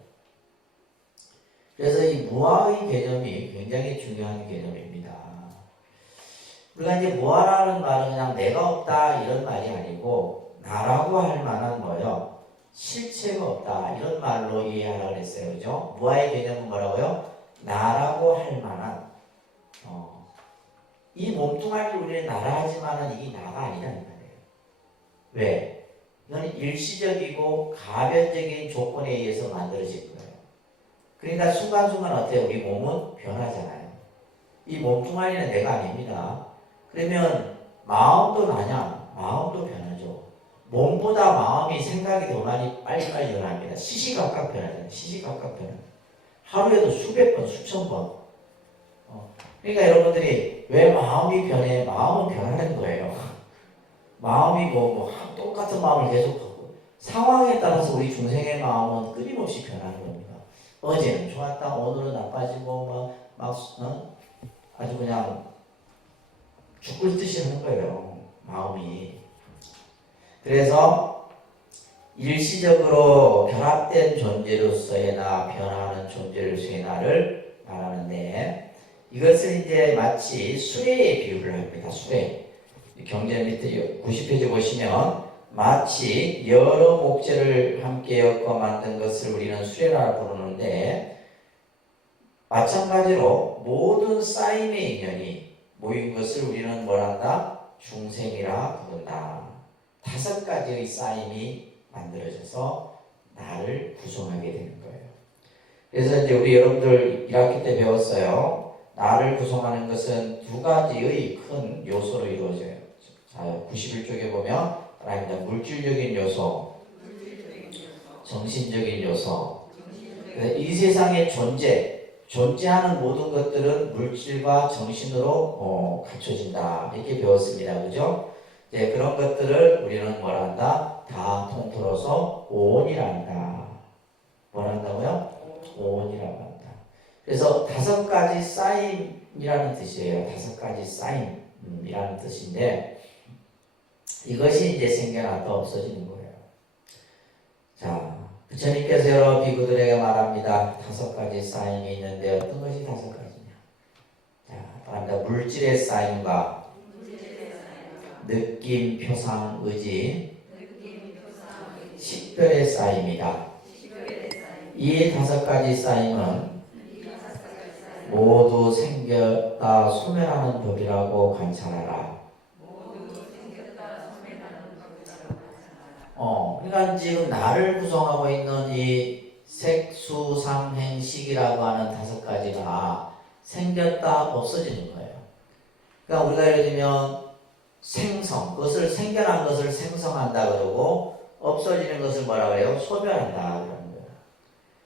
그래서 이 무아의 개념이 굉장히 중요한 개념입니다. 우리가 이제 무아라는 말은 그냥 내가 없다 이런 말이 아니고 나라고 할 만한 뭐요? 실체가 없다 이런 말로 이해하라고 했어요. 그죠? 무아의 개념은 뭐라고요? 나라고 할 만한 이 몸뚱아리를 우리는 나라 하지만은 이게 나가 아니라는 말이에요. 왜? 이건 일시적이고 가변적인 조건에 의해서 만들어진 거예요. 그러니까 순간순간 어때요? 우리 몸은 변하잖아요. 이 몸뚱아리는 내가 아닙니다. 그러면 마음도 나냐? 마음도 변하죠. 몸보다 마음이 생각이 더 많이 빨리빨리 변합니다. 시시각각 변하잖아요. 시시각각 변합니다. 하루에도 수백 번, 수천 번. 그러니까 여러분들이 왜 마음이 변해? 마음은 변하는 거예요. 마음이 똑같은 마음을 계속하고 상황에 따라서 우리 중생의 마음은 끊임없이 변하는 겁니다. 어제는 좋았다, 오늘은 나빠지고 아주 그냥 죽을 듯이 하는 거예요. 마음이. 그래서 일시적으로 결합된 존재로서의 나, 변화하는 존재로서의 나를 말하는데 이것을 이제 마치 수레에 비유를 합니다. 수레. 경제 밑에 90페이지 보시면 마치 여러 목재를 함께 엮어 만든 것을 우리는 수레라 부르는데 마찬가지로 모든 쌓임의 인연이 모인 것을 우리는 뭐란다? 중생이라 부른다. 5가지의 쌓임이 만들어져서 나를 구성하게 되는 거예요. 그래서 이제 우리 여러분들 1학기 때 배웠어요. 나를 구성하는 것은 2가지의 큰 요소로 이루어져요. 자, 91쪽에 보면 물질적인 요소, 정신적인 요소. 이 세상의 존재하는 모든 것들은 물질과 정신으로 갖춰진다. 이렇게 배웠습니다. 그죠? 이제 그런 것들을 우리는 뭐라 한다? 다 통틀어서 오온이라 한다. 뭐라 한다고요? 오온이라고 한다. 그래서 5가지 쌓임이라는 뜻이에요. 5가지 쌓임이라는 뜻인데 이것이 이제 생겨났다 없어지는 거예요. 자, 부처님께서 여러 비구들에게 말합니다. 5가지 쌓임이 있는데 어떤 것이 5가지냐? 자, 말합니다. 물질의 쌓임과 느낌, 표상, 의지, 식별의 쌓임이다. 이 5가지 쌓임은 모두 생겼다 소멸하는 법이라고 관찰하라. 그러니까 지금 나를 구성하고 있는 이 색수상행식이라고 하는 5가지가 생겼다 없어지는 거예요. 그러니까 우리가 예를 들면 생성, 그것을 생겨난 것을 생성한다 그러고 없어지는 것을 뭐라 그래요? 소멸한다 그러는 거예요.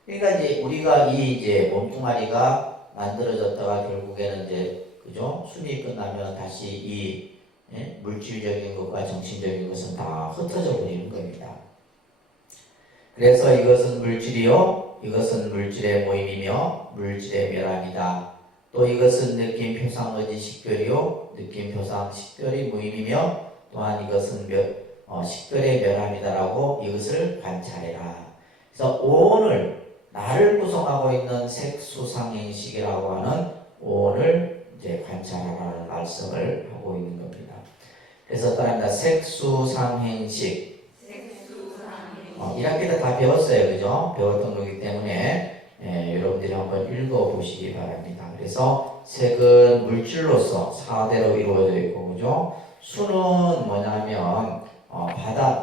그러니까 이제 우리가 이제 몸뚱아리가 만들어졌다가 결국에는 이제 그죠? 숨이 끝나면 다시 이 물질적인 것과 정신적인 것은 다 흩어져 버리는 겁니다. 그래서 이것은 물질이요, 이것은 물질의 모임이며 물질의 멸함이다. 또 이것은 느낌, 표상, 의지, 식별이요, 느낌, 표상, 식별이 모임이며 또한 이것은 식별의 멸함이다라고 이것을 관찰해라. 그래서 오온을 나를 구성하고 있는 색수상행식이라고 하는 오온을 이제 관찰하라는 말씀을 하고 있는 겁니다. 그래서 따라합니다. 색수상행식. 1학기 때 다 배웠어요. 그죠? 배웠던 거기 때문에 여러분들이 한번 읽어보시기 바랍니다. 그래서 색은 물질로서 4대로 이루어져 있고, 그죠? 수는 뭐냐면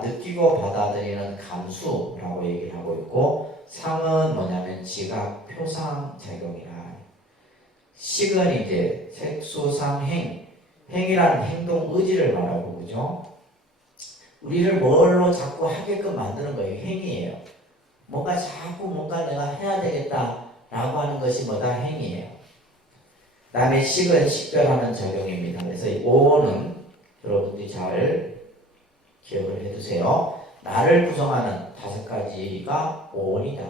느끼고 받아들이는 감수라고 얘기를 하고 있고, 상은 뭐냐면 지각, 표상 작용이라. 식은 이제 색수상행, 행이라는 행동 의지를 말하고, 그죠? 우리를 뭘로 자꾸 하게끔 만드는 거예요. 행위예요. 뭔가 내가 해야 되겠다라고 하는 것이 뭐다? 행위예요. 그 다음에 식은 식별하는 작용입니다. 그래서 이 오는 여러분들이 잘 기억을 해두세요. 나를 구성하는 5가지가 오온이다.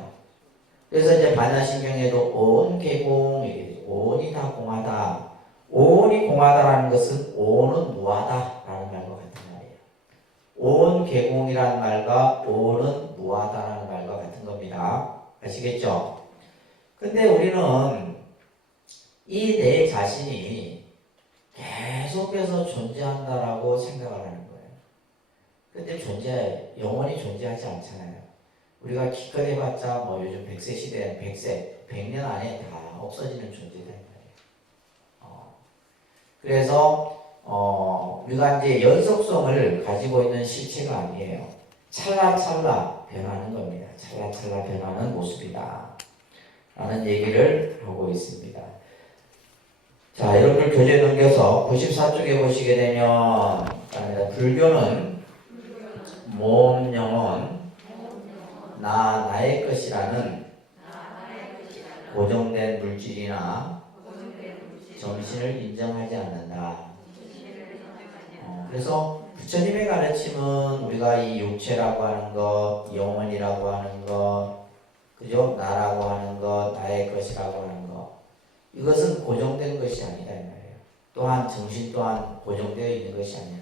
그래서 이제 반야신경에도 오온, 개공, 오온이 다 공하다. 오온이 공하다라는 것은 오온은 무하다라는 말과 같은 말이에요. 오온 개공이라는 말과 오온은 무하다라는 말과 같은 겁니다. 아시겠죠? 근데 우리는 이 내 자신이 계속해서 존재한다라고 생각을 하는 거예요. 근데 영원히 존재하지 않잖아요. 우리가 기껏 해봤자 요즘 100세 시대엔 100년 안에 다 없어지는 존재다. 그래서 우리가 이제 연속성을 가지고 있는 실체가 아니에요. 찰나찰나 변하는 겁니다. 찰나찰나 변하는 모습이다 라는 얘기를 하고 있습니다. 자, 여러분들 교재 넘겨서 94쪽에 보시게 되면 불교는 몸, 영혼, 나의 것이라는 고정된 물질이나 정신을 인정하지 않는다. 그래서 부처님의 가르침은 우리가 이 육체라고 하는 것, 영혼이라고 하는 것, 그죠? 나라고 하는 것, 나의 것이라고 하는 것, 이것은 고정된 것이 아니다 이 말이에요. 또한 정신 또한 고정되어 있는 것이 아니라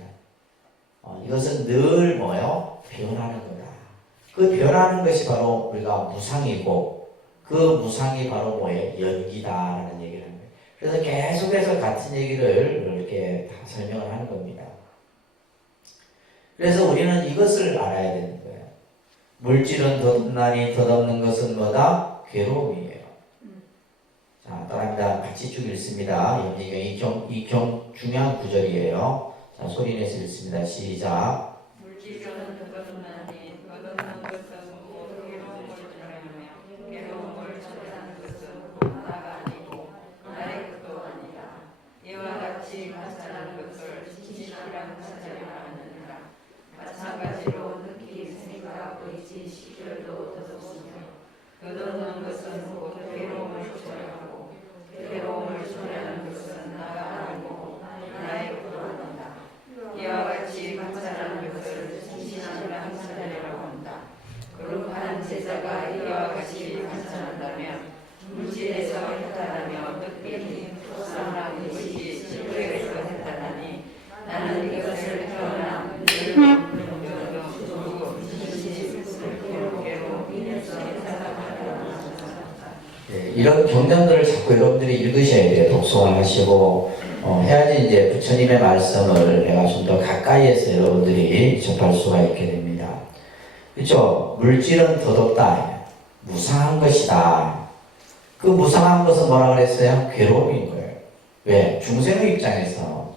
이것은 늘 뭐예요? 변하는 거다. 그 변하는 것이 바로 우리가 무상이고 그 무상이 바로 뭐예요? 연기다라는 얘기를 합니다. 그래서 계속해서 같은 얘기를 이렇게 다 설명을 하는 겁니다. 그래서 우리는 이것을 알아야 되는 거예요. 물질은 덧나니 덧없는 것은 뭐다? 괴로움이에요. 자, 따라합니다. 같이 쭉 읽습니다. 이 경 중요한 구절이에요. 자, 소리내서 읽습니다. 시작. 물질은 덧없나니 덧없는 것은 곧 괴로움을 전하며 괴로움을 전하는 것은 나가 아니고 나의 것도 아니라 이와 같이 관찰하는 것을 진실이란 관찰이라 하느니라. 마찬가지로 느낌, 생각, 의지, 식별도 덧없으며 덧없는 것은 곧 괴로움을 초래하고 괴로움을 초래하는 것은 나가 아니고 나의 것도 아니다. 이와 같이 관찰하는 것을 진실이라 관찰이라고 한다. 거룩한 제자가 이와 같이 관찰한다면 물질에서 해탈하며 느낌이 토상한 의지, 식별에서 해탈하니 나는 이것을 태어나 이런 경전들을 자꾸 여러분들이 읽으셔야 돼요. 독송을 하시고 해야지 이제 부처님의 말씀을 내가 좀 더 가까이에서 여러분들이 접할 수가 있게 됩니다. 그렇죠? 물질은 덧없다. 무상한 것이다. 그 무상한 것은 뭐라 그랬어요? 괴로움인 거예요. 왜? 중생의 입장에서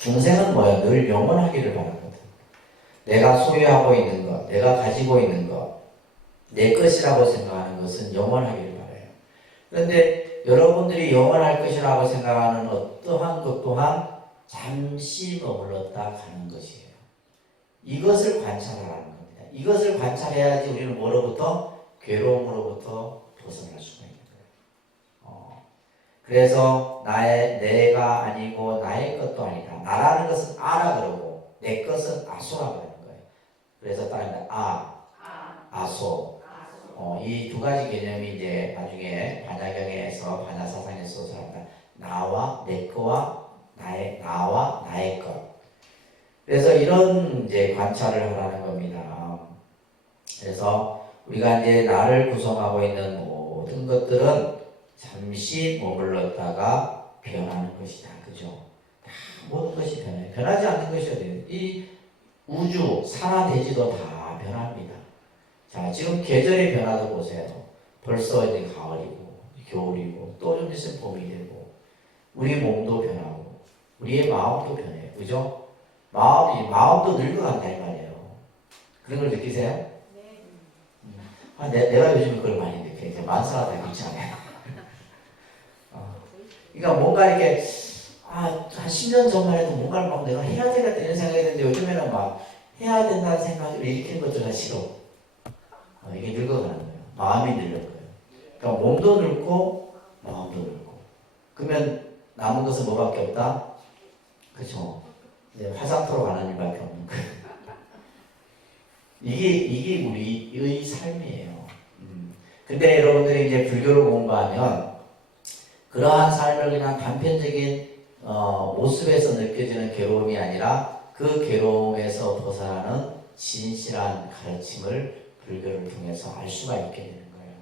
중생은 뭐야? 늘 영원하기를 바라거든. 내가 소유하고 있는 것, 내가 가지고 있는 것, 내 것이라고 생각하는 것은 영원하기를 바라요. 그런데 여러분들이 영원할 것이라고 생각하는 어떠한 것 또한 잠시 머물렀다 가는 것이에요. 이것을 관찰하라는 겁니다. 이것을 관찰해야지 우리는 뭐로부터? 괴로움으로부터 벗어날 수가 있는 거예요. 그래서 내가 아니고 나의 것도 아니다. 나라는 것은 아라 그러고 내 것은 아소라 그러는 거예요. 그래서 따라합니다. 아소. 이 두 가지 개념이 이제 나중에 반야경에서 반야사상에서 소설합니다. 나와 내 거와 나와 나의 것. 그래서 이런 이제 관찰을 하라는 겁니다. 그래서 우리가 이제 나를 구성하고 있는 모든 것들은 잠시 머물렀다가 변하는 것이다. 그죠? 다 모든 것이 변해요. 변하지 않는 것이 어디예요? 이 우주, 산하대지도 다 변합니다. 자, 지금 계절의 변화도 보세요. 벌써 이제 가을이고, 겨울이고, 또 좀 있으면 봄이 되고, 우리 몸도 변하고, 우리의 마음도 변해요. 그죠? 마음도 늙어간다, 이 말이에요. 그런 걸 느끼세요? 내가 요즘에 그걸 많이 느껴요. 이제 만사가 다 귀찮아요. 그러니까 뭔가 이렇게, 한 10년 전만 해도 뭔가를 막 내가 해야 되겠다 이런 생각이 드는데 요즘에는 막 해야 된다는 생각을 일으키는 것조차 싫어. 이게 늙어가는 거예요. 마음이 늙는 거예요. 그러니까 몸도 늙고 마음도 늙고. 그러면 남은 것은 뭐밖에 없다? 그렇죠. 이제 화장터로 가는 일밖에 없는 거예요. 이게 우리의 삶이에요. 근데 여러분들이 이제 불교를 공부하면 그러한 삶을 그냥 단편적인 모습에서 느껴지는 괴로움이 아니라 그 괴로움에서 벗어나는 진실한 가르침을 불교를 통해서 알 수가 있게 되는 거예요.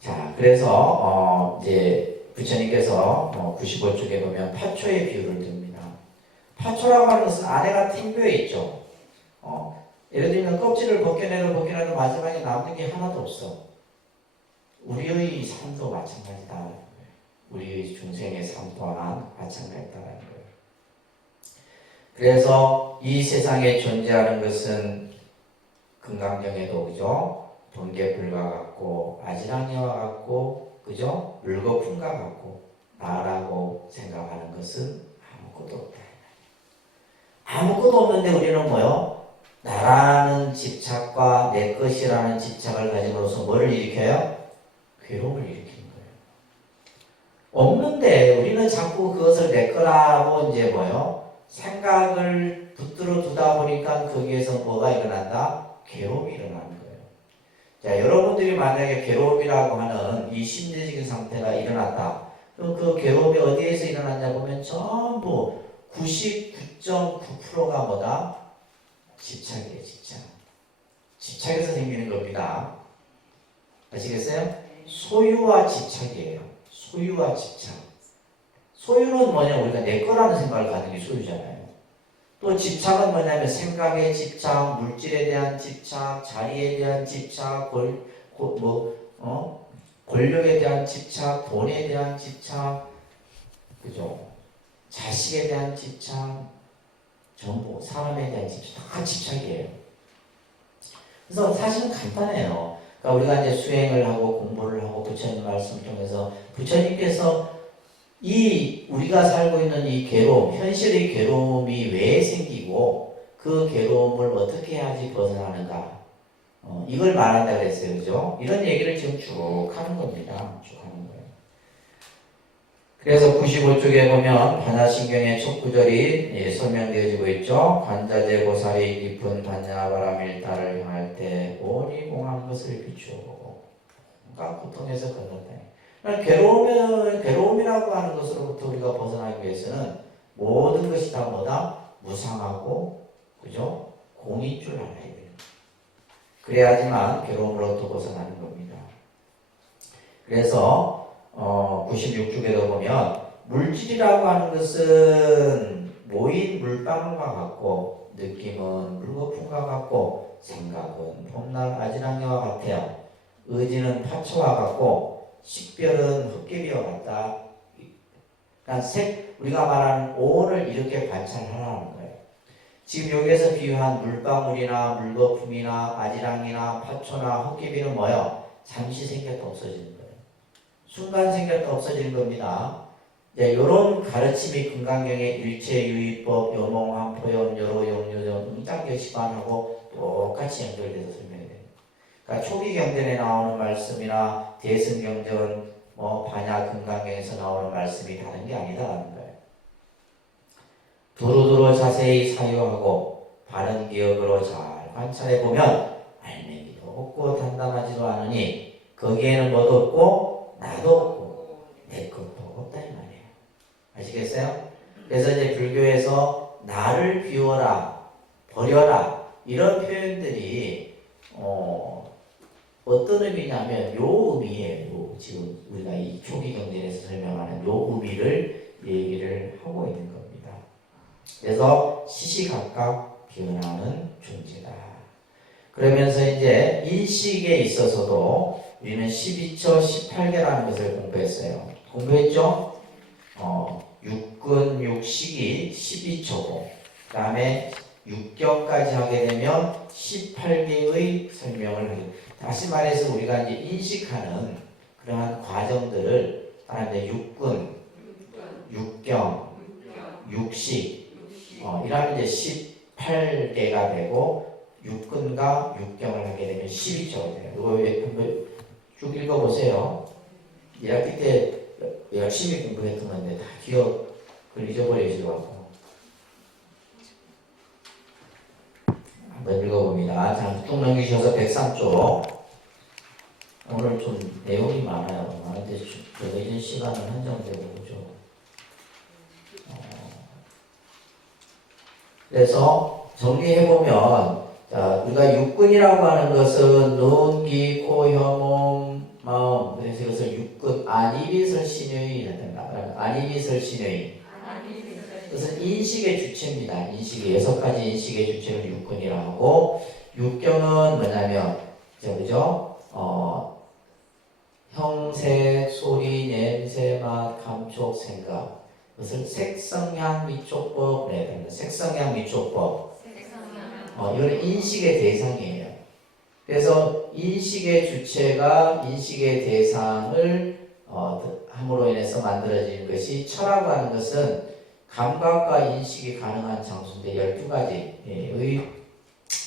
자, 그래서 이제 부처님께서 95쪽에 보면 파초의 비유를 듭니다. 파초라고 하는 것은 안에가 튕겨 있죠. 예를 들면 껍질을 벗겨내도 마지막에 남는 게 하나도 없어. 우리의 삶도 마찬가지다. 우리의 중생의 삶 또한 마찬가지다라는 거예요. 그래서 이 세상에 존재하는 것은 금강경에도 그죠? 번개불과 같고 아지랑이와 같고 그죠? 물거품과 같고 나라고 생각하는 것은 아무것도 없다. 아무것도 없는데 우리는 뭐요? 나라는 집착과 내 것이라는 집착을 가짐으로써 뭐를 일으켜요? 괴로움을 일으키는 거예요. 없는데 우리는 자꾸 그것을 내 거라고 이제 뭐요? 생각을 붙들어 두다 보니까 거기에서 뭐가 일어난다? 괴로움이 일어나는 거예요. 자, 여러분들이 만약에 괴로움이라고 하는 이 심리적인 상태가 일어났다. 그럼 그 괴로움이 어디에서 일어났냐 보면 전부 99.9%가 뭐다? 집착이에요, 집착. 집착에서 생기는 겁니다. 아시겠어요? 소유와 집착이에요. 소유와 집착. 소유는 뭐냐? 우리가 내 거라는 생각을 가는 게 소유잖아요. 또 집착은 뭐냐면 생각의 집착, 물질에 대한 집착, 자리에 대한 집착, 권력에 대한 집착, 돈에 대한 집착, 그죠? 자식에 대한 집착, 전부 사람에 대한 집착, 다 집착이에요. 그래서 사실은 간단해요. 그러니까 우리가 이제 수행을 하고 공부를 하고 부처님 말씀을 통해서 부처님께서 우리가 살고 있는 이 괴로움, 현실의 괴로움이 왜 생기고 그 괴로움을 어떻게 해야지 벗어나는가, 이걸 말한다 그랬어요. 그죠? 이런 얘기를 지금 쭉 하는 겁니다. 쭉 하는 거예요. 그래서 95쪽에 보면 반야신경의 첫 구절이 설명되어지고 있죠. 관자재 고사리 깊은 반야바람일다를 향할 때 온이 공한 것을 비추고, 그러니까 고통에서 건너다. 괴로움이라고 하는 것으로부터 우리가 벗어나기 위해서는 모든 것이 다 뭐다? 무상하고, 그죠? 공인 줄 알아야 돼요. 그래야지만 괴로움으로부터 벗어나는 겁니다. 그래서 96쪽에도 보면 물질이라고 하는 것은 모인 물방울과 같고 느낌은 물거품과 같고 생각은 봄날 아지랑이와 같아요. 의지는 파초와 같고 식별은 흙개비와 같다. 그러니까 우리가 말하는 오를 이렇게 관찰하라는 거예요. 지금 여기에서 비유한 물방울이나 물거품이나 아지랑이나 파초나 헛개비는 뭐예요? 잠시 생겼다 없어지는 거예요. 순간 생겼다 없어지는 겁니다. 이런 가르침이 금강경의 일체유의법, 요몽환포염, 여로용료점, 응장교시반하고 똑같이 연결돼서 설명이 돼요. 그러니까 초기 경전에 나오는 말씀이나 대승경전, 반야 금강경에서 나오는 말씀이 다른 게 아니다라는 거예요. 두루두루 자세히 사유하고 바른 기억으로 잘 관찰해 보면 알맹이도 없고 단단하지도 않으니 거기에는 뭐도 없고 나도 없고 내 것도 없다 이 말이에요. 아시겠어요? 그래서 이제 불교에서 나를 비워라, 버려라 이런 표현들이 어떤 의미냐면 요 의미예요. 지금 우리가 이 초기 경전에서 설명하는 요 의미를 얘기를 하고 있는 겁니다. 그래서 시시각각 변하는 존재다. 그러면서 이제 인식에 있어서도 우리는 12처 18개라는 것을 공부했어요. 공부했죠? 육근 육식이 12처고 그 다음에 육경까지 하게 되면 18개의 설명을 하게. 다시 말해서 우리가 이제 인식하는 그러한 과정들을 이제 육근, 육경, 육식 이라는 이제 18개가 되고 육근과 육경을 하게 되면 12처가 돼요. 이거 한번 쭉 읽어보세요. 1학기 때 열심히 공부했던 건데 다 기억을 잊어버리시고 한번 읽어봅니다. 자, 쭉 넘기셔서 103쪽. 오늘 좀 내용이 많아요. 많은데 정해진 시간은 한정되고 그죠. 그래서 정리해보면 우리가 육근이라고 하는 것은 눈, 귀, 코, 혀, 몸, 마음. 그래서 이것을 육근 안이비설신의 안이비설신의 그것은 인식의 주체입니다. 인식의 6가지 인식의 주체를 육근이라고 하고 육경은 뭐냐면 그죠? 형색, 소리, 냄새, 맛, 감촉, 생각. 그것을 색성향 미촉법 해야 됩니다. 색성향 미촉법. 이건 인식의 대상이에요. 그래서 인식의 주체가 인식의 대상을 함으로 인해서 만들어지는 것이 처라고 하는 것은 감각과 인식이 가능한 장소인데 12가지의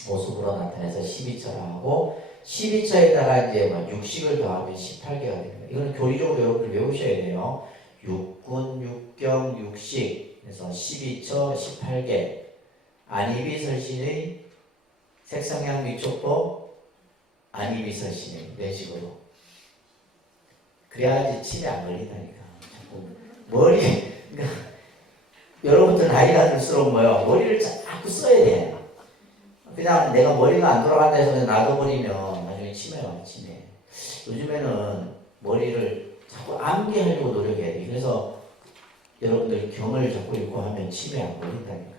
모습으로 나타내서 12처라 하고 12처에다가 이제 육식을 더하면 18개가 됩니다. 이거는 교리적으로 여러분들 외우셔야 돼요. 육군, 육경, 육식 그래서 12처, 18개 안이비설신의 색성향 미촉법 안이비설신의 이런 식으로 그래야지 치매 안 걸린다니까. 자꾸 머리 그러니까 여러분들 나이가 들수록 뭐요 머리를 자꾸 써야 돼. 그냥 내가 머리가 안 돌아간다 해서 그냥 놔둬버리면 나중에 치매가 와. 치매. 요즘에는 머리를 자꾸 암기하려고 노력해야 돼. 그래서 여러분들 경을 자꾸 읽고 하면 치매 안 걸린다니까.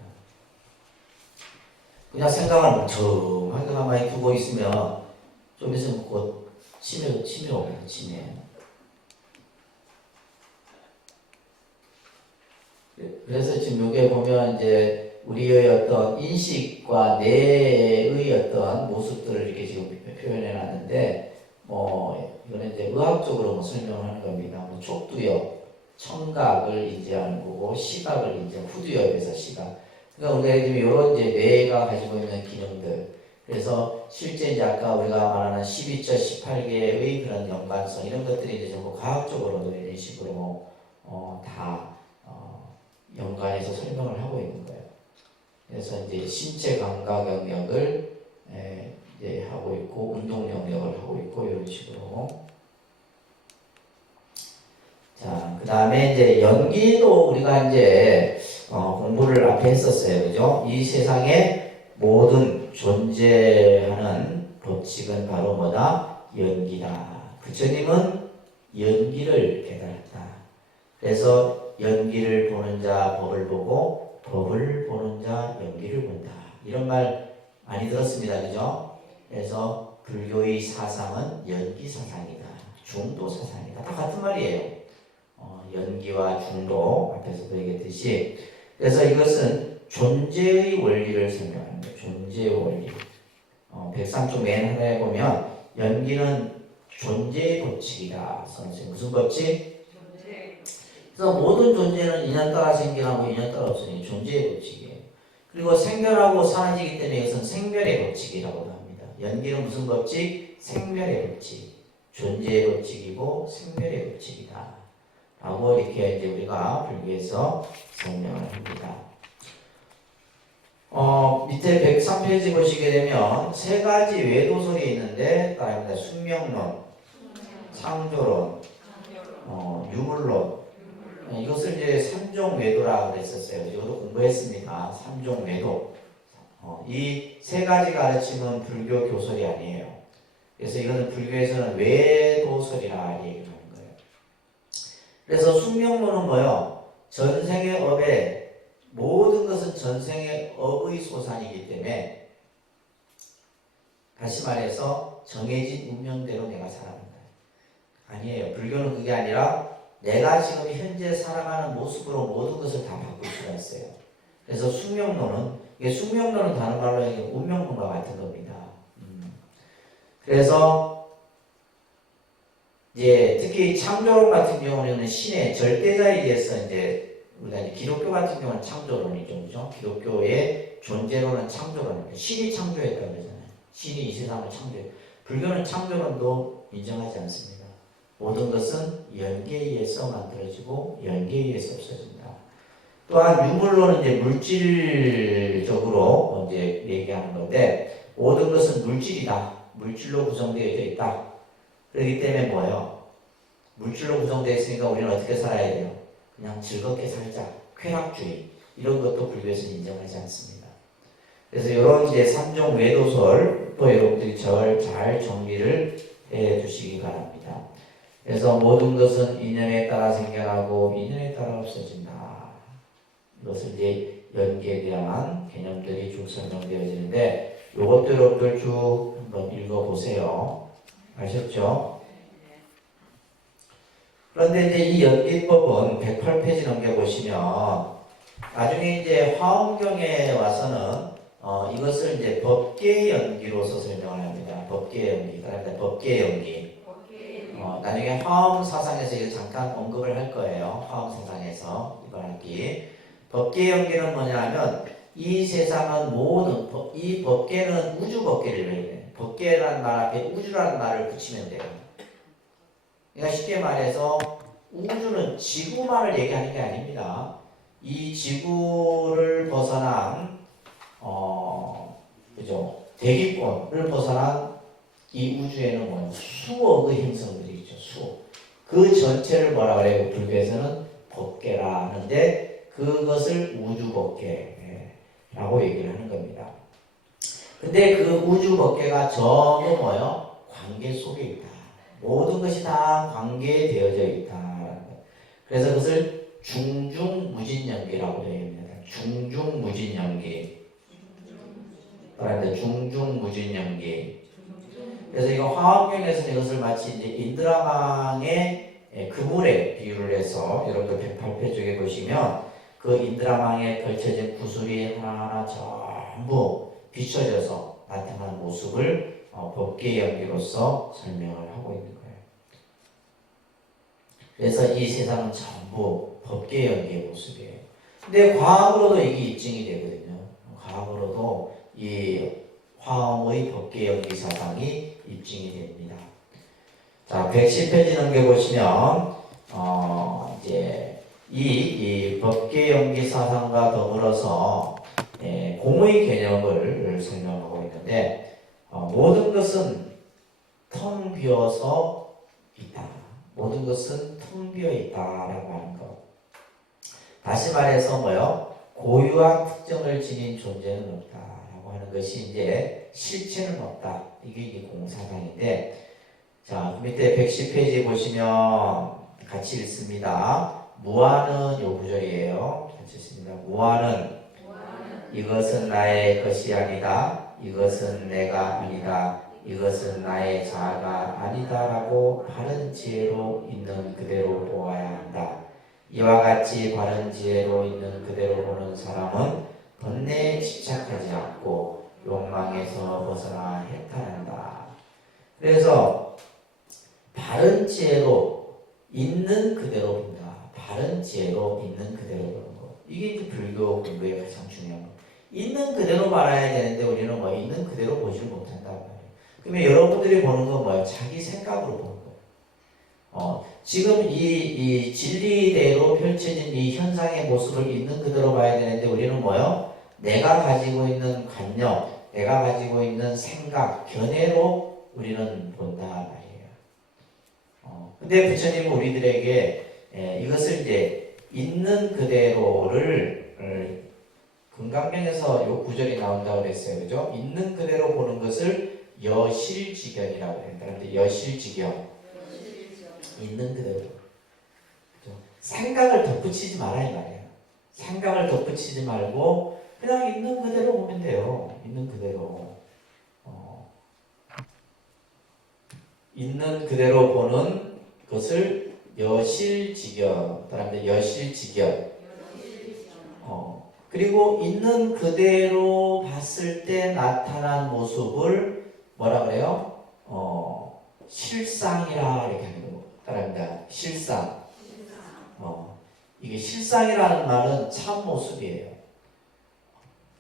그냥 생각을 멍청하게 가만히 두고 있으면 좀 있으면 곧 치매 옵니다. 치매. 그래서 지금 여기에 보면 이제 우리의 어떤 인식과 뇌의 어떤 모습들을 이렇게 지금 표현해 놨는데 이거는 이제 의학적으로 설명하는 겁니다. 촉두엽, 청각을 인지하는 거고 시각을 인지, 후두엽에서 시각. 그러니까 우리가 지금 이런 이제 뇌가 가지고 있는 기능들. 그래서 실제 이제 아까 우리가 말하는 12처, 18개의 그런 연관성 이런 것들이 이제 전부 과학적으로도 이런 식으로 다 연관해서 설명을 하고 있는 거예요. 그래서 이제 신체 감각 영역을 이제 하고 있고 운동 영역을 하고 있고 이런 식으로. 자, 그 다음에 이제 연기도 우리가 이제 공부를 앞에 했었어요, 그죠? 이 세상에 모든 존재하는 법칙은 바로 뭐다? 연기다. 부처님은 연기를 깨달았다. 그래서 연기를 보는 자 법을 보고 법을 보는 자 연기를 본다. 이런 말 많이 들었습니다. 그죠? 그래서 불교의 사상은 연기 사상이다. 중도 사상이다. 다 같은 말이에요. 연기와 중도 앞에서도 얘기했듯이. 그래서 이것은 존재의 원리를 설명하는 거예요. 존재의 원리. 103쪽 맨 하나에 보면 연기는 존재의 법칙이다. 선생님 무슨 법칙? 그래서 모든 존재는 인연 따라 생겨나고 인연 따라 없으니 존재의 법칙이에요. 그리고 생멸하고 사라지기 때문에 이것은 생멸의 법칙이라고도 합니다. 연기는 무슨 법칙? 생멸의 법칙. 존재의 법칙이고 생멸의 법칙이다. 라고 이렇게 이제 우리가 불교에서 설명을 합니다. 밑에 103페이지 보시게 되면 세 가지 외도설이 있는데 따릅니다. 숙명론, 창조론, 유물론. 이것을 이제 삼종 외도라 그랬었어요. 이것도 공부했습니다. 삼종 외도. 이 세 가지 가르침은 불교 교설이 아니에요. 그래서 이거는 불교에서는 외도설이라 얘기를 하는 거예요. 그래서 숙명론은 뭐요? 전생의 업에 모든 것은 전생의 업의 소산이기 때문에 다시 말해서 정해진 운명대로 내가 살아간다. 아니에요. 불교는 그게 아니라 내가 지금 현재 살아가는 모습으로 모든 것을 다 바꿀 수가 있어요. 그래서 숙명론은 이게 숙명론은 다른 말로 이게 운명론과 같은 겁니다. 그래서 이제 특히 창조론 같은 경우는 신의 절대자에 의해서 이제 우리가 이제 기독교 같은 경우는 창조론이죠, 그죠? 기독교의 존재론은 창조론입니다. 신이 창조했다고 그러잖아요. 신이 이 세상을 창조해. 불교는 창조론도 인정하지 않습니다. 모든 것은 연계에 의해서 만들어지고 연계에 의해서 없어진다. 또한 유물론은 이제 물질적으로 이제 얘기하는 건데 모든 것은 물질이다. 물질로 구성되어져 있다. 그렇기 때문에 뭐예요? 물질로 구성되어 있으니까 우리는 어떻게 살아야 돼요? 그냥 즐겁게 살자. 쾌락주의. 이런 것도 불교에서는 인정하지 않습니다. 그래서 이런 이제 삼종 외도설 또 여러분들이 잘 정리를 해 두시기 바랍니다. 그래서 모든 것은 인연에 따라 생겨나고 인연에 따라 없어진다. 이것을 이제 연계에 대한 개념들이 쭉 설명되어지는데 이것도 여러분들 쭉 한번 읽어보세요. 아셨죠? 그런데 이제 이 연기법은 108페이지 넘겨보시면 나중에 이제 화엄경에 와서는 이것을 이제 법계 연기로서 설명을 합니다. 법계 연기, 그러니까 법계 연기. 나중에 화엄 사상에서 이거 잠깐 언급을 할 거예요. 화엄 사상에서 이번 학기. 법계 연기는 뭐냐면 이 세상은 모든 이 법계는 우주 법계를 얘기해요. 법계라는 말 앞에 우주라는 말을 붙이면 돼요. 그러니까 쉽게 말해서 우주는 지구만을 얘기하는 게 아닙니다. 이 지구를 벗어난 그죠? 대기권을 벗어난 이 우주에는 뭐 수억의 행성들이 있죠. 수억. 그 전체를 뭐라 그래요? 불교에서는 법계라 하는데 그것을 우주 법계라고 얘기를 하는 겁니다. 근데 그 우주 법계가 전부 뭐요? 관계 속에 있다. 모든 것이 다 관계되어져 있다. 그래서 그것을 중중무진연기라고 얘기합니다. 중중무진연기. 그런데 중중무진연기. 그래서 이거 화엄경에서는 이것을 마치 이제 인드라망의 그물에 비유를 해서 여러분들 108페이지에 보시면 그 인드라망에 걸쳐진 구슬이 하나하나 전부 비춰져서 나타난 모습을 법계 연기로서 설명을 하고 있는 거예요. 그래서 이 세상은 전부 법계 연기의 모습이에요. 근데 과학으로도 이게 입증이 되거든요. 과학으로도 이 화엄의 법계 연기 사상이 입증이 됩니다. 자, 110페이지 넘겨보시면 이제 이 법계 연기 사상과 더불어서 공의 개념을 설명하고 있는데 모든 것은 텅 비어서 있다. 모든 것은 텅 비어 있다라고 하는 것. 다시 말해서 뭐요? 고유한 특정을 지닌 존재는 없다라고 하는 것이 이제 실체는 없다. 이게 공사상인데, 자 밑에 110페이지 보시면 같이 읽습니다. 무아는 요 구절이에요. 같이 읽습니다. 무아는 이것은 나의 것이 아니다. 이것은 내가 아니다. 이것은 나의 자아가 아니다라고 바른 지혜로 있는 그대로 보아야 한다. 이와 같이 바른 지혜로 있는 그대로 보는 사람은 번뇌에 집착하지 않고 욕망에서 벗어나 해탈한다. 그래서 바른 지혜로 있는 그대로 본다. 바른 지혜로 있는 그대로 보는 거. 이게 이제 불교 공부의 가장 중요한 거. 있는 그대로 말아야 되는데 우리는 뭐 있는 그대로 보지를 못한단 말이에요. 그러면 여러분들이 보는 건 뭐예요? 자기 생각으로 보는 거예요. 지금 이 진리대로 펼쳐진 이 현상의 모습을 있는 그대로 봐야 되는데 우리는 뭐예요? 내가 가지고 있는 관념, 내가 가지고 있는 생각, 견해로 우리는 본다 말이에요. 근데 부처님은 우리들에게 이것을 이제 있는 그대로를 금강경에서 요 구절이 나온다고 그랬어요. 그죠? 있는 그대로 보는 것을 여실지견이라고 해요. 그런데 여실지견. 있는 그대로. 그죠? 생각을 덧붙이지 말아야 말이에요. 생각을 덧붙이지 말고 그냥 있는 그대로 보면 돼요. 있는 그대로. 있는 그대로 보는 것을 여실지견. 사람들 여실지견. 그리고 있는 그대로 봤을 때 나타난 모습을 뭐라 그래요? 실상이라 이렇게 하는 거. 따라합니다. 실상. 이게 실상이라는 말은 참 모습이에요.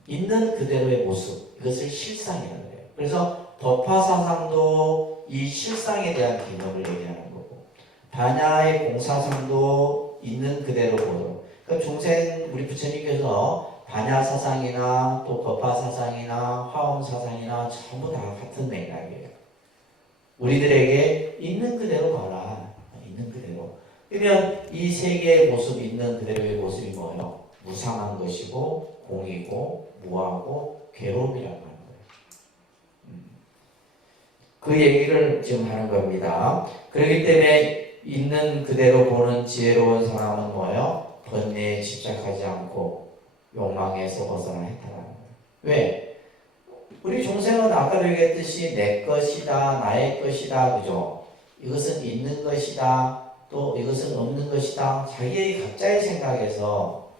있는 그대로의 모습. 이것을 실상이라고 해요. 그래서 법화사상도 이 실상에 대한 개념을 얘기하는 거고, 반야의 공사상도 있는 그대로 보는. 그러니까 중생 우리 부처님께서 반야사상이나 또 법화사상이나 화엄사상이나 전부 다 같은 맥락이에요. 우리들에게 있는 그대로 봐라. 있는 그대로. 그러면 이 세계의 모습, 있는 그대로의 모습이 뭐예요? 무상한 것이고 공이고 무하고 괴로움이라고 하는 거예요. 그 얘기를 지금 하는 겁니다. 그렇기 때문에 있는 그대로 보는 지혜로운 사람은 뭐예요? 번뇌에 집착하지 않고 욕망에서 벗어나 해탈하는 거예요. 왜? 우리 종생은 아까도 얘기했듯이 내 것이다, 나의 것이다, 그죠? 이것은 있는 것이다, 또 이것은 없는 것이다. 자기의 각자의 생각에서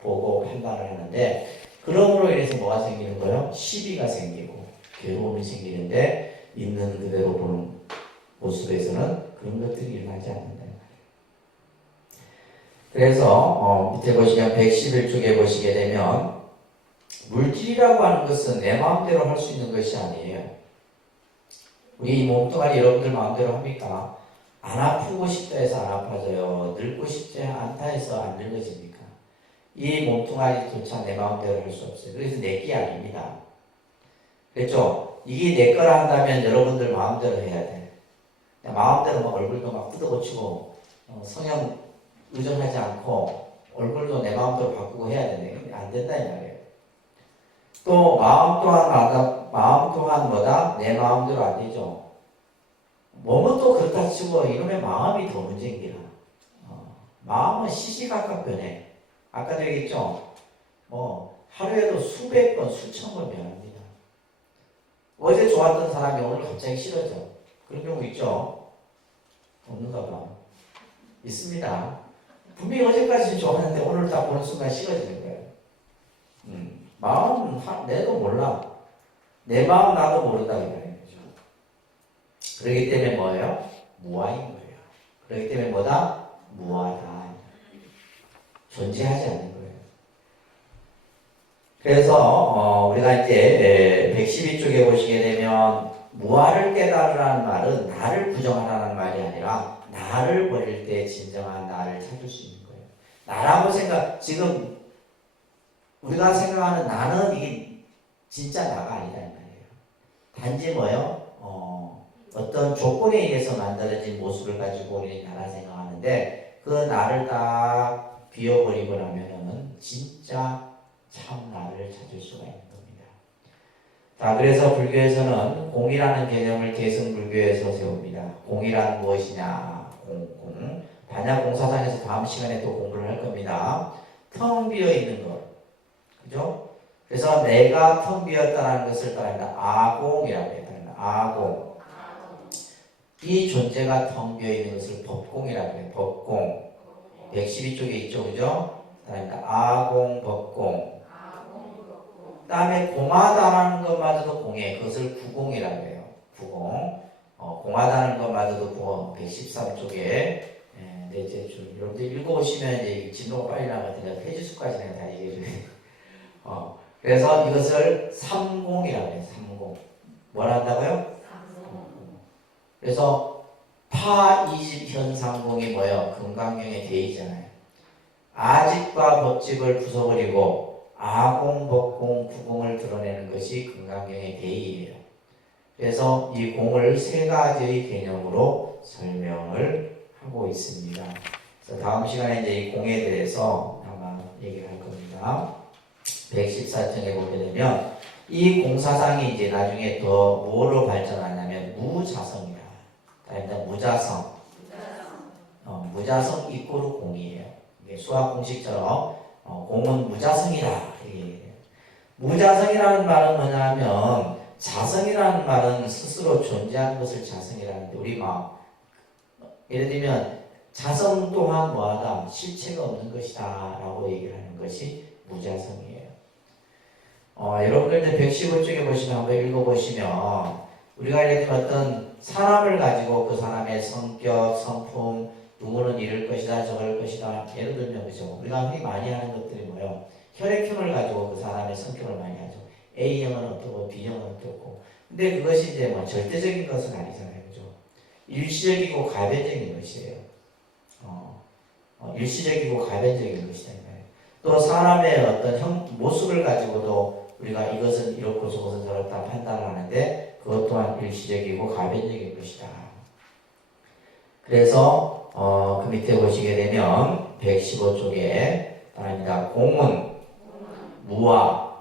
보고 판단을 하는데, 그러므로 인해서 뭐가 생기는 거예요? 시비가 생기고 괴로움이 생기는데, 있는 그대로 보는 모습에서는 그런 것들이 일어나지 않는다. 그래서 밑에 보시면 111쪽에 보시게 되면 물질이라고 하는 것은 내 마음대로 할 수 있는 것이 아니에요. 우리 몸뚱아리 여러분들 마음대로 합니까? 안 아프고 싶다 해서 안 아파져요. 늙고 싶지 않다 해서 안 늙어집니까? 이 몸뚱아리조차 내 마음대로 할 수 없어요. 그래서 내 게 아닙니다. 그렇죠? 이게 내 거라 한다면 여러분들 마음대로 해야 돼. 마음대로 막 얼굴도 막 뜯어고치고 성형 의존하지 않고 얼굴도 내 마음대로 바꾸고 해야 되네. 안 된다 이 말이에요. 또 마음 또한 뭐다? 내 마음대로 안 되죠. 몸은 또 그렇다 치고 이놈의 마음이 더 문제인 기라. 마음은 시시각각 변해. 아까도 얘기했죠. 하루에도 수백 번, 수천 번 변합니다. 어제 좋았던 사람이 오늘 갑자기 싫어져. 그런 경우 있죠? 없는가 봐. 있습니다. 분명히 어제까지 좋았는데 오늘 딱 보는 순간 싫어지는 거예요. 마음은 내도 몰라. 내 마음 나도 모른다 이 말이에요. 그렇기 때문에 뭐예요? 무아인 거예요. 그렇기 때문에 뭐다? 무아다. 존재하지 않는 거예요. 그래서 우리가 이제 112쪽에 보시게 되면 무아를 깨달으라는 말은 나를 부정하라는 말이 아니라 나를 버릴 때 진정한 나를 찾을 수 있는 거예요. 나라고 지금 우리가 생각하는 나는 이게 진짜 나가 아니다 이 말이에요. 단지 뭐예요? 어떤 조건에 의해서 만들어진 모습을 가지고 우리는 나라 생각하는데 그 나를 딱 비워버리고 나면은 진짜 참 나를 찾을 수가 있는 겁니다. 자, 그래서 불교에서는 공이라는 개념을 개성불교에서 세웁니다. 공이란 무엇이냐? 공. 반야공사상에서 다음 시간에 또 공부를 할 겁니다. 텅 비어 있는 것. 그죠? 그래서 내가 텅 비었다는 것을 따릅니다. 아공이라고 해요. 아공. 이 존재가 텅 비어 있는 것을 법공이라고 해요. 법공. 112쪽에 있죠. 그죠? 따릅니다. 아공, 법공. 다음에 공하다라는 것마저도 공해. 그것을 구공이라고 해요. 구공. 공하다는 것마저도 구공. 113쪽에. 네, 이제 좀 여러분들 읽어보시면 이제 진도가 빨리 나가니까 페이지 수까지 내가 다 얘기해 줘요. 그래서 이것을 삼공이라고 해요. 삼공. 뭘 한다고요? 그래서 파이집 현상공이 뭐예요? 금강경의 대이잖아요. 아집과 법집을 부숴버리고 아공, 법공, 구공을 드러내는 것이 금강경의 대이예요. 그래서 이 공을 세 가지의 개념으로 설명을 하고 있습니다. 그래서 다음 시간에 이제 이 공에 대해서 아마 얘기를 할 겁니다. 114쪽에 보게 되면 이 공사상이 이제 나중에 더 뭐로 발전하냐면 무자성이다. 일단 무자성. 무자성 이꼬르 공이에요. 이게 수학 공식처럼 공은 무자성이다. 무자성이라는 말은 뭐냐면 자성이라는 말은 스스로 존재하는 것을 자성이라는데 우리 막 예를 들면 자성 또한 뭐하다 실체가 없는 것이다 라고 얘기를 하는 것이 무자성이에요. 여러분들 115쪽에 보시면 한번 읽어보시면 우리가 예를 들면 어떤 사람을 가지고 그 사람의 성격, 성품, 누구는 이럴 것이다 저럴 것이다 예를 들면 그죠 우리가 흔히 많이 하는 것들이 뭐예요? 혈액형을 가지고 그 사람의 성격을 많이 하죠. A형은 어떻고 B형은 어떻고 근데 그것이 이제 뭐 절대적인 것은 아니잖아요. 그죠? 일시적이고 가변적인 것이에요. 일시적이고 가변적인 것이다. 또 사람의 어떤 모습을 가지고도 우리가 이것은 이렇고 저것은 저렇다 판단을 하는데 그것 또한 일시적이고 가변적인 것이다. 그래서 그 밑에 보시게 되면 115쪽에 따릅니다. 공은 무아,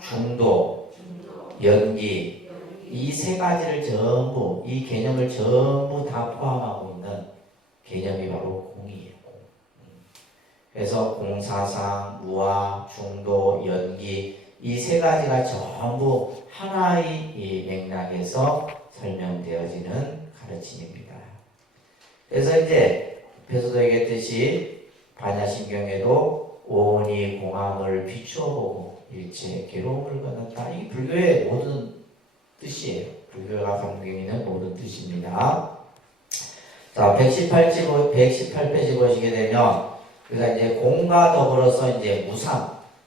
중도, 연기 이 세 가지를 전부 이 개념을 전부 다 포함하고 있는 개념이 바로 공이에요. 그래서 공사상, 무아, 중도, 연기 이 세 가지가 전부 하나의 이 맥락에서 설명되어지는 가르침입니다. 그래서 이제 앞에서도 얘기했듯이 반야신경에도 오온이 공함을 비추어 보고 일체 괴로움을 건넌다. 이 불교의 모든 뜻이에요. 불교가 가지고 있는 모든 뜻입니다. 자, 118페이지 보시게 되면 우리가 이제 공과 더불어서 이제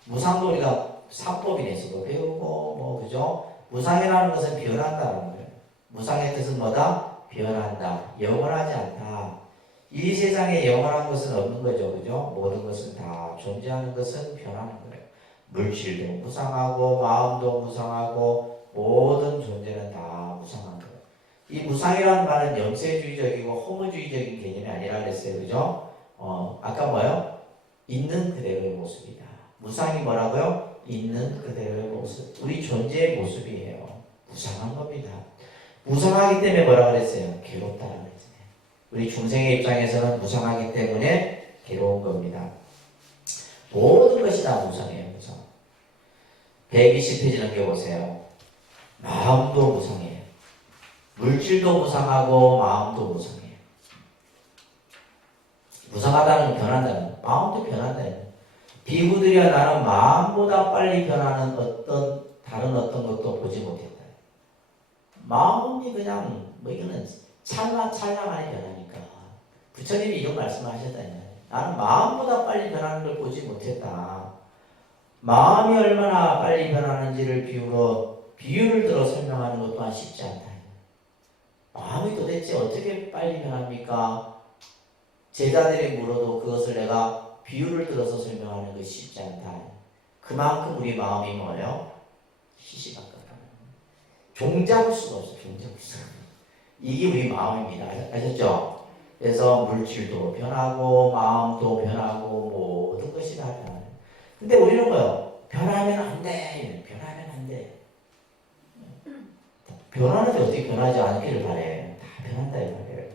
무상도 우리가 상법인에서도 배우고 뭐 그죠? 무상이라는 것은 변한다는 거예요. 무상의 뜻은 뭐다? 변한다. 영원하지 않다. 이 세상에 영원한 것은 없는 거죠. 그죠? 모든 것은 다 존재하는 것은 변하는 거예요. 물질도 무상하고 마음도 무상하고 모든 존재는 다 무상한 거예요. 이 무상이라는 말은 영세주의적이고 허무주의적인 개념이 아니라 그랬어요. 그죠? 아까 뭐요? 있는 그대로의 모습이다. 무상이 뭐라고요? 있는 그대로의 모습. 우리 존재의 모습이에요. 무상한 겁니다. 무상하기 때문에 뭐라 그랬어요? 괴롭다라고 그랬잖아요. 우리 중생의 입장에서는 무상하기 때문에 괴로운 겁니다. 모든 것이 다 무상해요. 무상. 120페이지 넘겨보세요. 마음도 무상해요. 물질도 무상하고 마음도 무상해요. 무상하다는 건 변한다는 거. 마음도 변한다는 거. 비구들이야 나는 마음보다 빨리 변하는 다른 어떤 것도 보지 못했다. 마음이 그냥 뭐 이거는 찰나만에 변하니까. 부처님이 이런 말씀을 하셨다니까요. 나는 마음보다 빨리 변하는 걸 보지 못했다. 마음이 얼마나 빨리 변하는지를 비유를 들어 설명하는 것 또한 쉽지 않다. 마음이 도대체 어떻게 빨리 변합니까? 제자들이 물어도 그것을 내가 비유를 들어서 설명하는 것이 쉽지 않다. 그만큼 우리 마음이 뭐예요? 시시각각하다. 종잡을 수가 없어. 종잡을 수가 없어. 이게 우리 마음입니다. 아셨죠? 그래서 물질도 변하고 마음도 변하고 모든 것이 다 변하는. 근데 우리는 뭐요? 변하면 안 돼. 변하면 안 돼. 변하는데 어떻게 변하지 않기를 바래. 다 변한다 이 말이에요.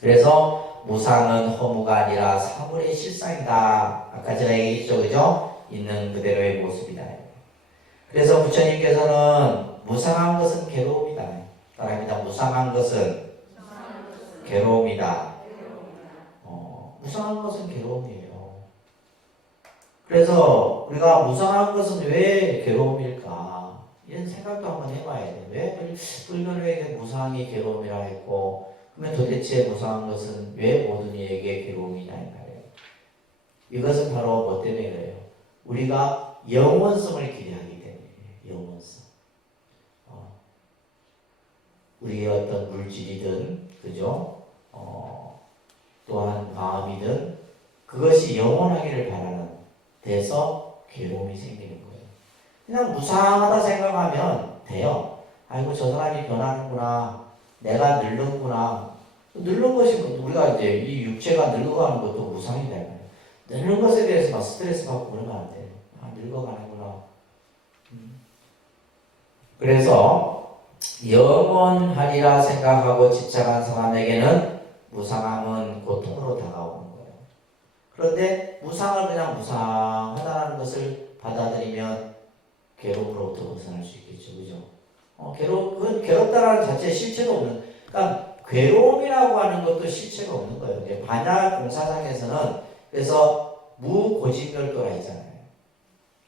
그래서 무상은 허무가 아니라 사물의 실상이다. 아까 제가 얘기했죠, 그죠? 있는 그대로의 모습이다. 그래서 부처님께서는 무상한 것은 괴로움이다. 따라합니다. 무상한 것은 괴로움이다. 무상한 것은 괴로움이에요. 그래서 우리가 무상한 것은 왜 괴로움일까? 이런 생각도 한번 해봐야 돼. 왜 불교에게 무상이 괴로움이라 했고, 그러면 도대체 무상한 것은 왜 모든 이에게 괴로움이냐 이 말이에요. 이것은 바로 뭐 때문에 그래요? 우리가 영원성을 기대하기 때문에 영원성. 우리의 어떤 물질이든, 그죠? 또한 마음이든, 그것이 영원하기를 바라는 데서 괴로움이 생기는 거예요. 그냥 무상하다 생각하면 돼요. 아이고, 저 사람이 변하는구나. 내가 늙는구나. 늙는 것이, 우리가 이제 이 육체가 늙어가는 것도 무상이다. 늙는 것에 대해서 막 스트레스 받고 그러면 안 돼요. 아, 늙어가는구나. 그래서, 영원하리라 생각하고 집착한 사람에게는 무상함은 고통으로 다가오는 거예요. 그런데 무상을 그냥 무상하다는 것을 받아들이면 괴로움으로부터 벗어날 수 있겠죠. 그죠? 그건 괴롭다라는 자체의 실체가 없는, 그러니까 괴로움이라고 하는 것도 실체가 없는 거예요. 이제 반야 공사상에서는 그래서 무고진멸도라 있잖아요.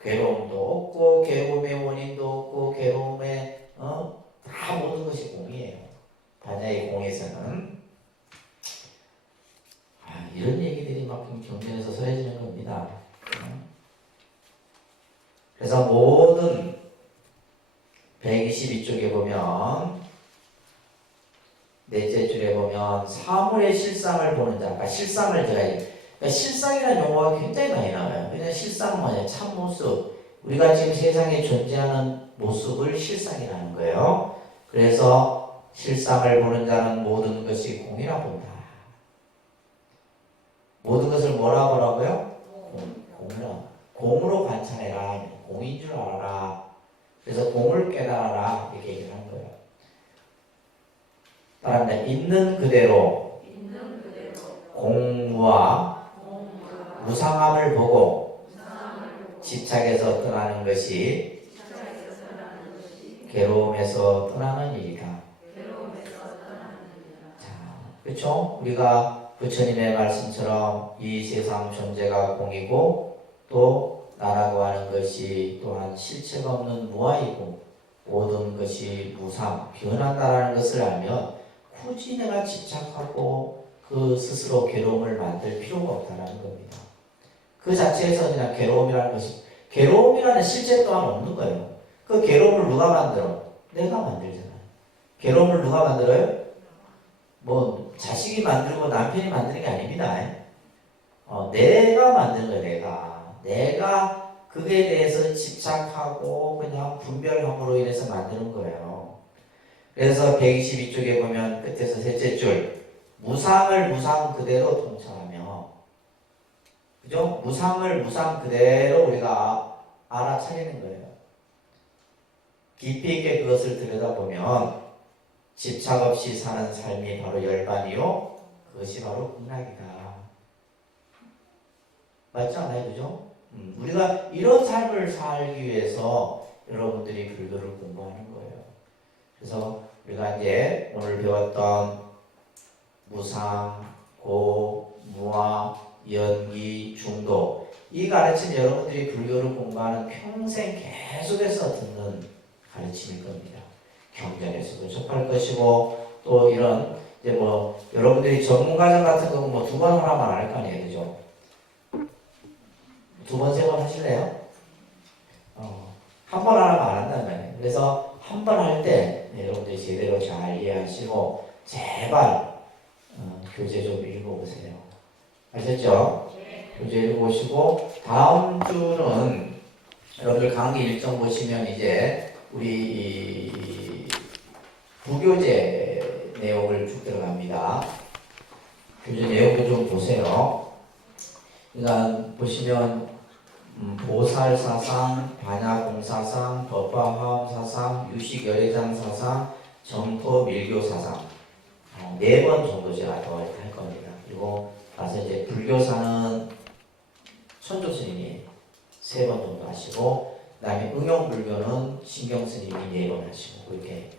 괴로움도 없고, 괴로움의 원인도 없고, 괴로움의, 다 모든 것이 공이에요. 반야의 공에서는. 이런 얘기들이 막 경전에서 서해지는 겁니다. 그래서 모든 122쪽에 보면 넷째 줄에 보면 사물의 실상을 보는 자, 그러니까 실상을 들어야지. 그러니까 실상이라는 용어가 굉장히 많이 나와요. 그냥 실상은 뭐냐? 참모습. 우리가 지금 세상에 존재하는 모습을 실상이라는 거예요. 그래서 실상을 보는 자는 모든 것이 공이라 본다. 모든 것을 뭐라 보라고요? 공이라. 공으로 관찰해라. 공인 줄 알아라. 그래서 공을 깨달아라. 이렇게 얘기를 한 거예요. 따라합니다. 있는 그대로 공무와 무상함을 보고 집착에서 떠나는 것이 괴로움에서 떠나는 일이다. 자, 그렇죠? 우리가 부처님의 말씀처럼 이 세상 존재가 공이고 또 나라고 하는 것이 또한 실체가 없는 무아이고 모든 것이 무상, 변한다라는 것을 알면 굳이 내가 집착하고 그 스스로 괴로움을 만들 필요가 없다는 겁니다. 그 자체에서 그냥 괴로움이라는 것이, 괴로움이라는 실체 또한 없는 거예요. 그 괴로움을 누가 만들어? 내가 만들잖아. 괴로움을 누가 만들어요? 뭐 자식이 만들고 남편이 만드는 게 아닙니다. 내가 만든 거예요. 내가 그에 대해서 집착하고 그냥 분별함으로 인해서 만드는 거예요. 그래서 122쪽에 보면 끝에서 셋째 줄 무상을 무상 그대로 통찰하며, 그죠? 무상을 무상 그대로 우리가 알아차리는 거예요. 깊이 있게 그것을 들여다보면 집착 없이 사는 삶이 바로 열반이요, 그것이 바로 극락이다. 맞지 않아요? 그죠? 우리가 이런 삶을 살기 위해서 여러분들이 불교를 공부하는 거예요. 그래서 우리가 이제 오늘 배웠던 무상, 고, 무아, 연기, 중도, 이 가르침 여러분들이 불교를 공부하는 평생 계속해서 듣는 가르침일 겁니다. 경전에서도 접할 것이고, 또 이런 이제 뭐 여러분들이 전문가정 같은 거 뭐 두 번 하라면 안 할 거 아니에요, 그죠? 두 번, 세 번 하실래요? 한 번 하라면 안 한다는 말이에요. 그래서 한 번 할 때 여러분들이 제대로 잘 이해하시고 제발 교재 좀 읽어보세요. 아셨죠? 교재 읽어보시고 다음 주는 여러분들 강의 일정 보시면 이제 우리 부교재 내용을 쭉 들어갑니다. 교재 내용을 좀 보세요. 그러니까 보시면 보살사상, 반야공사상, 법화화엄사상, 유식열애장사상, 점토밀교사상 4번 정도 제가 더 할 겁니다. 그리고 나서 이제 불교사는 천조스님이 3번 정도 하시고, 그 다음에 응용불교는 신경스님이 4번 하시고, 이렇게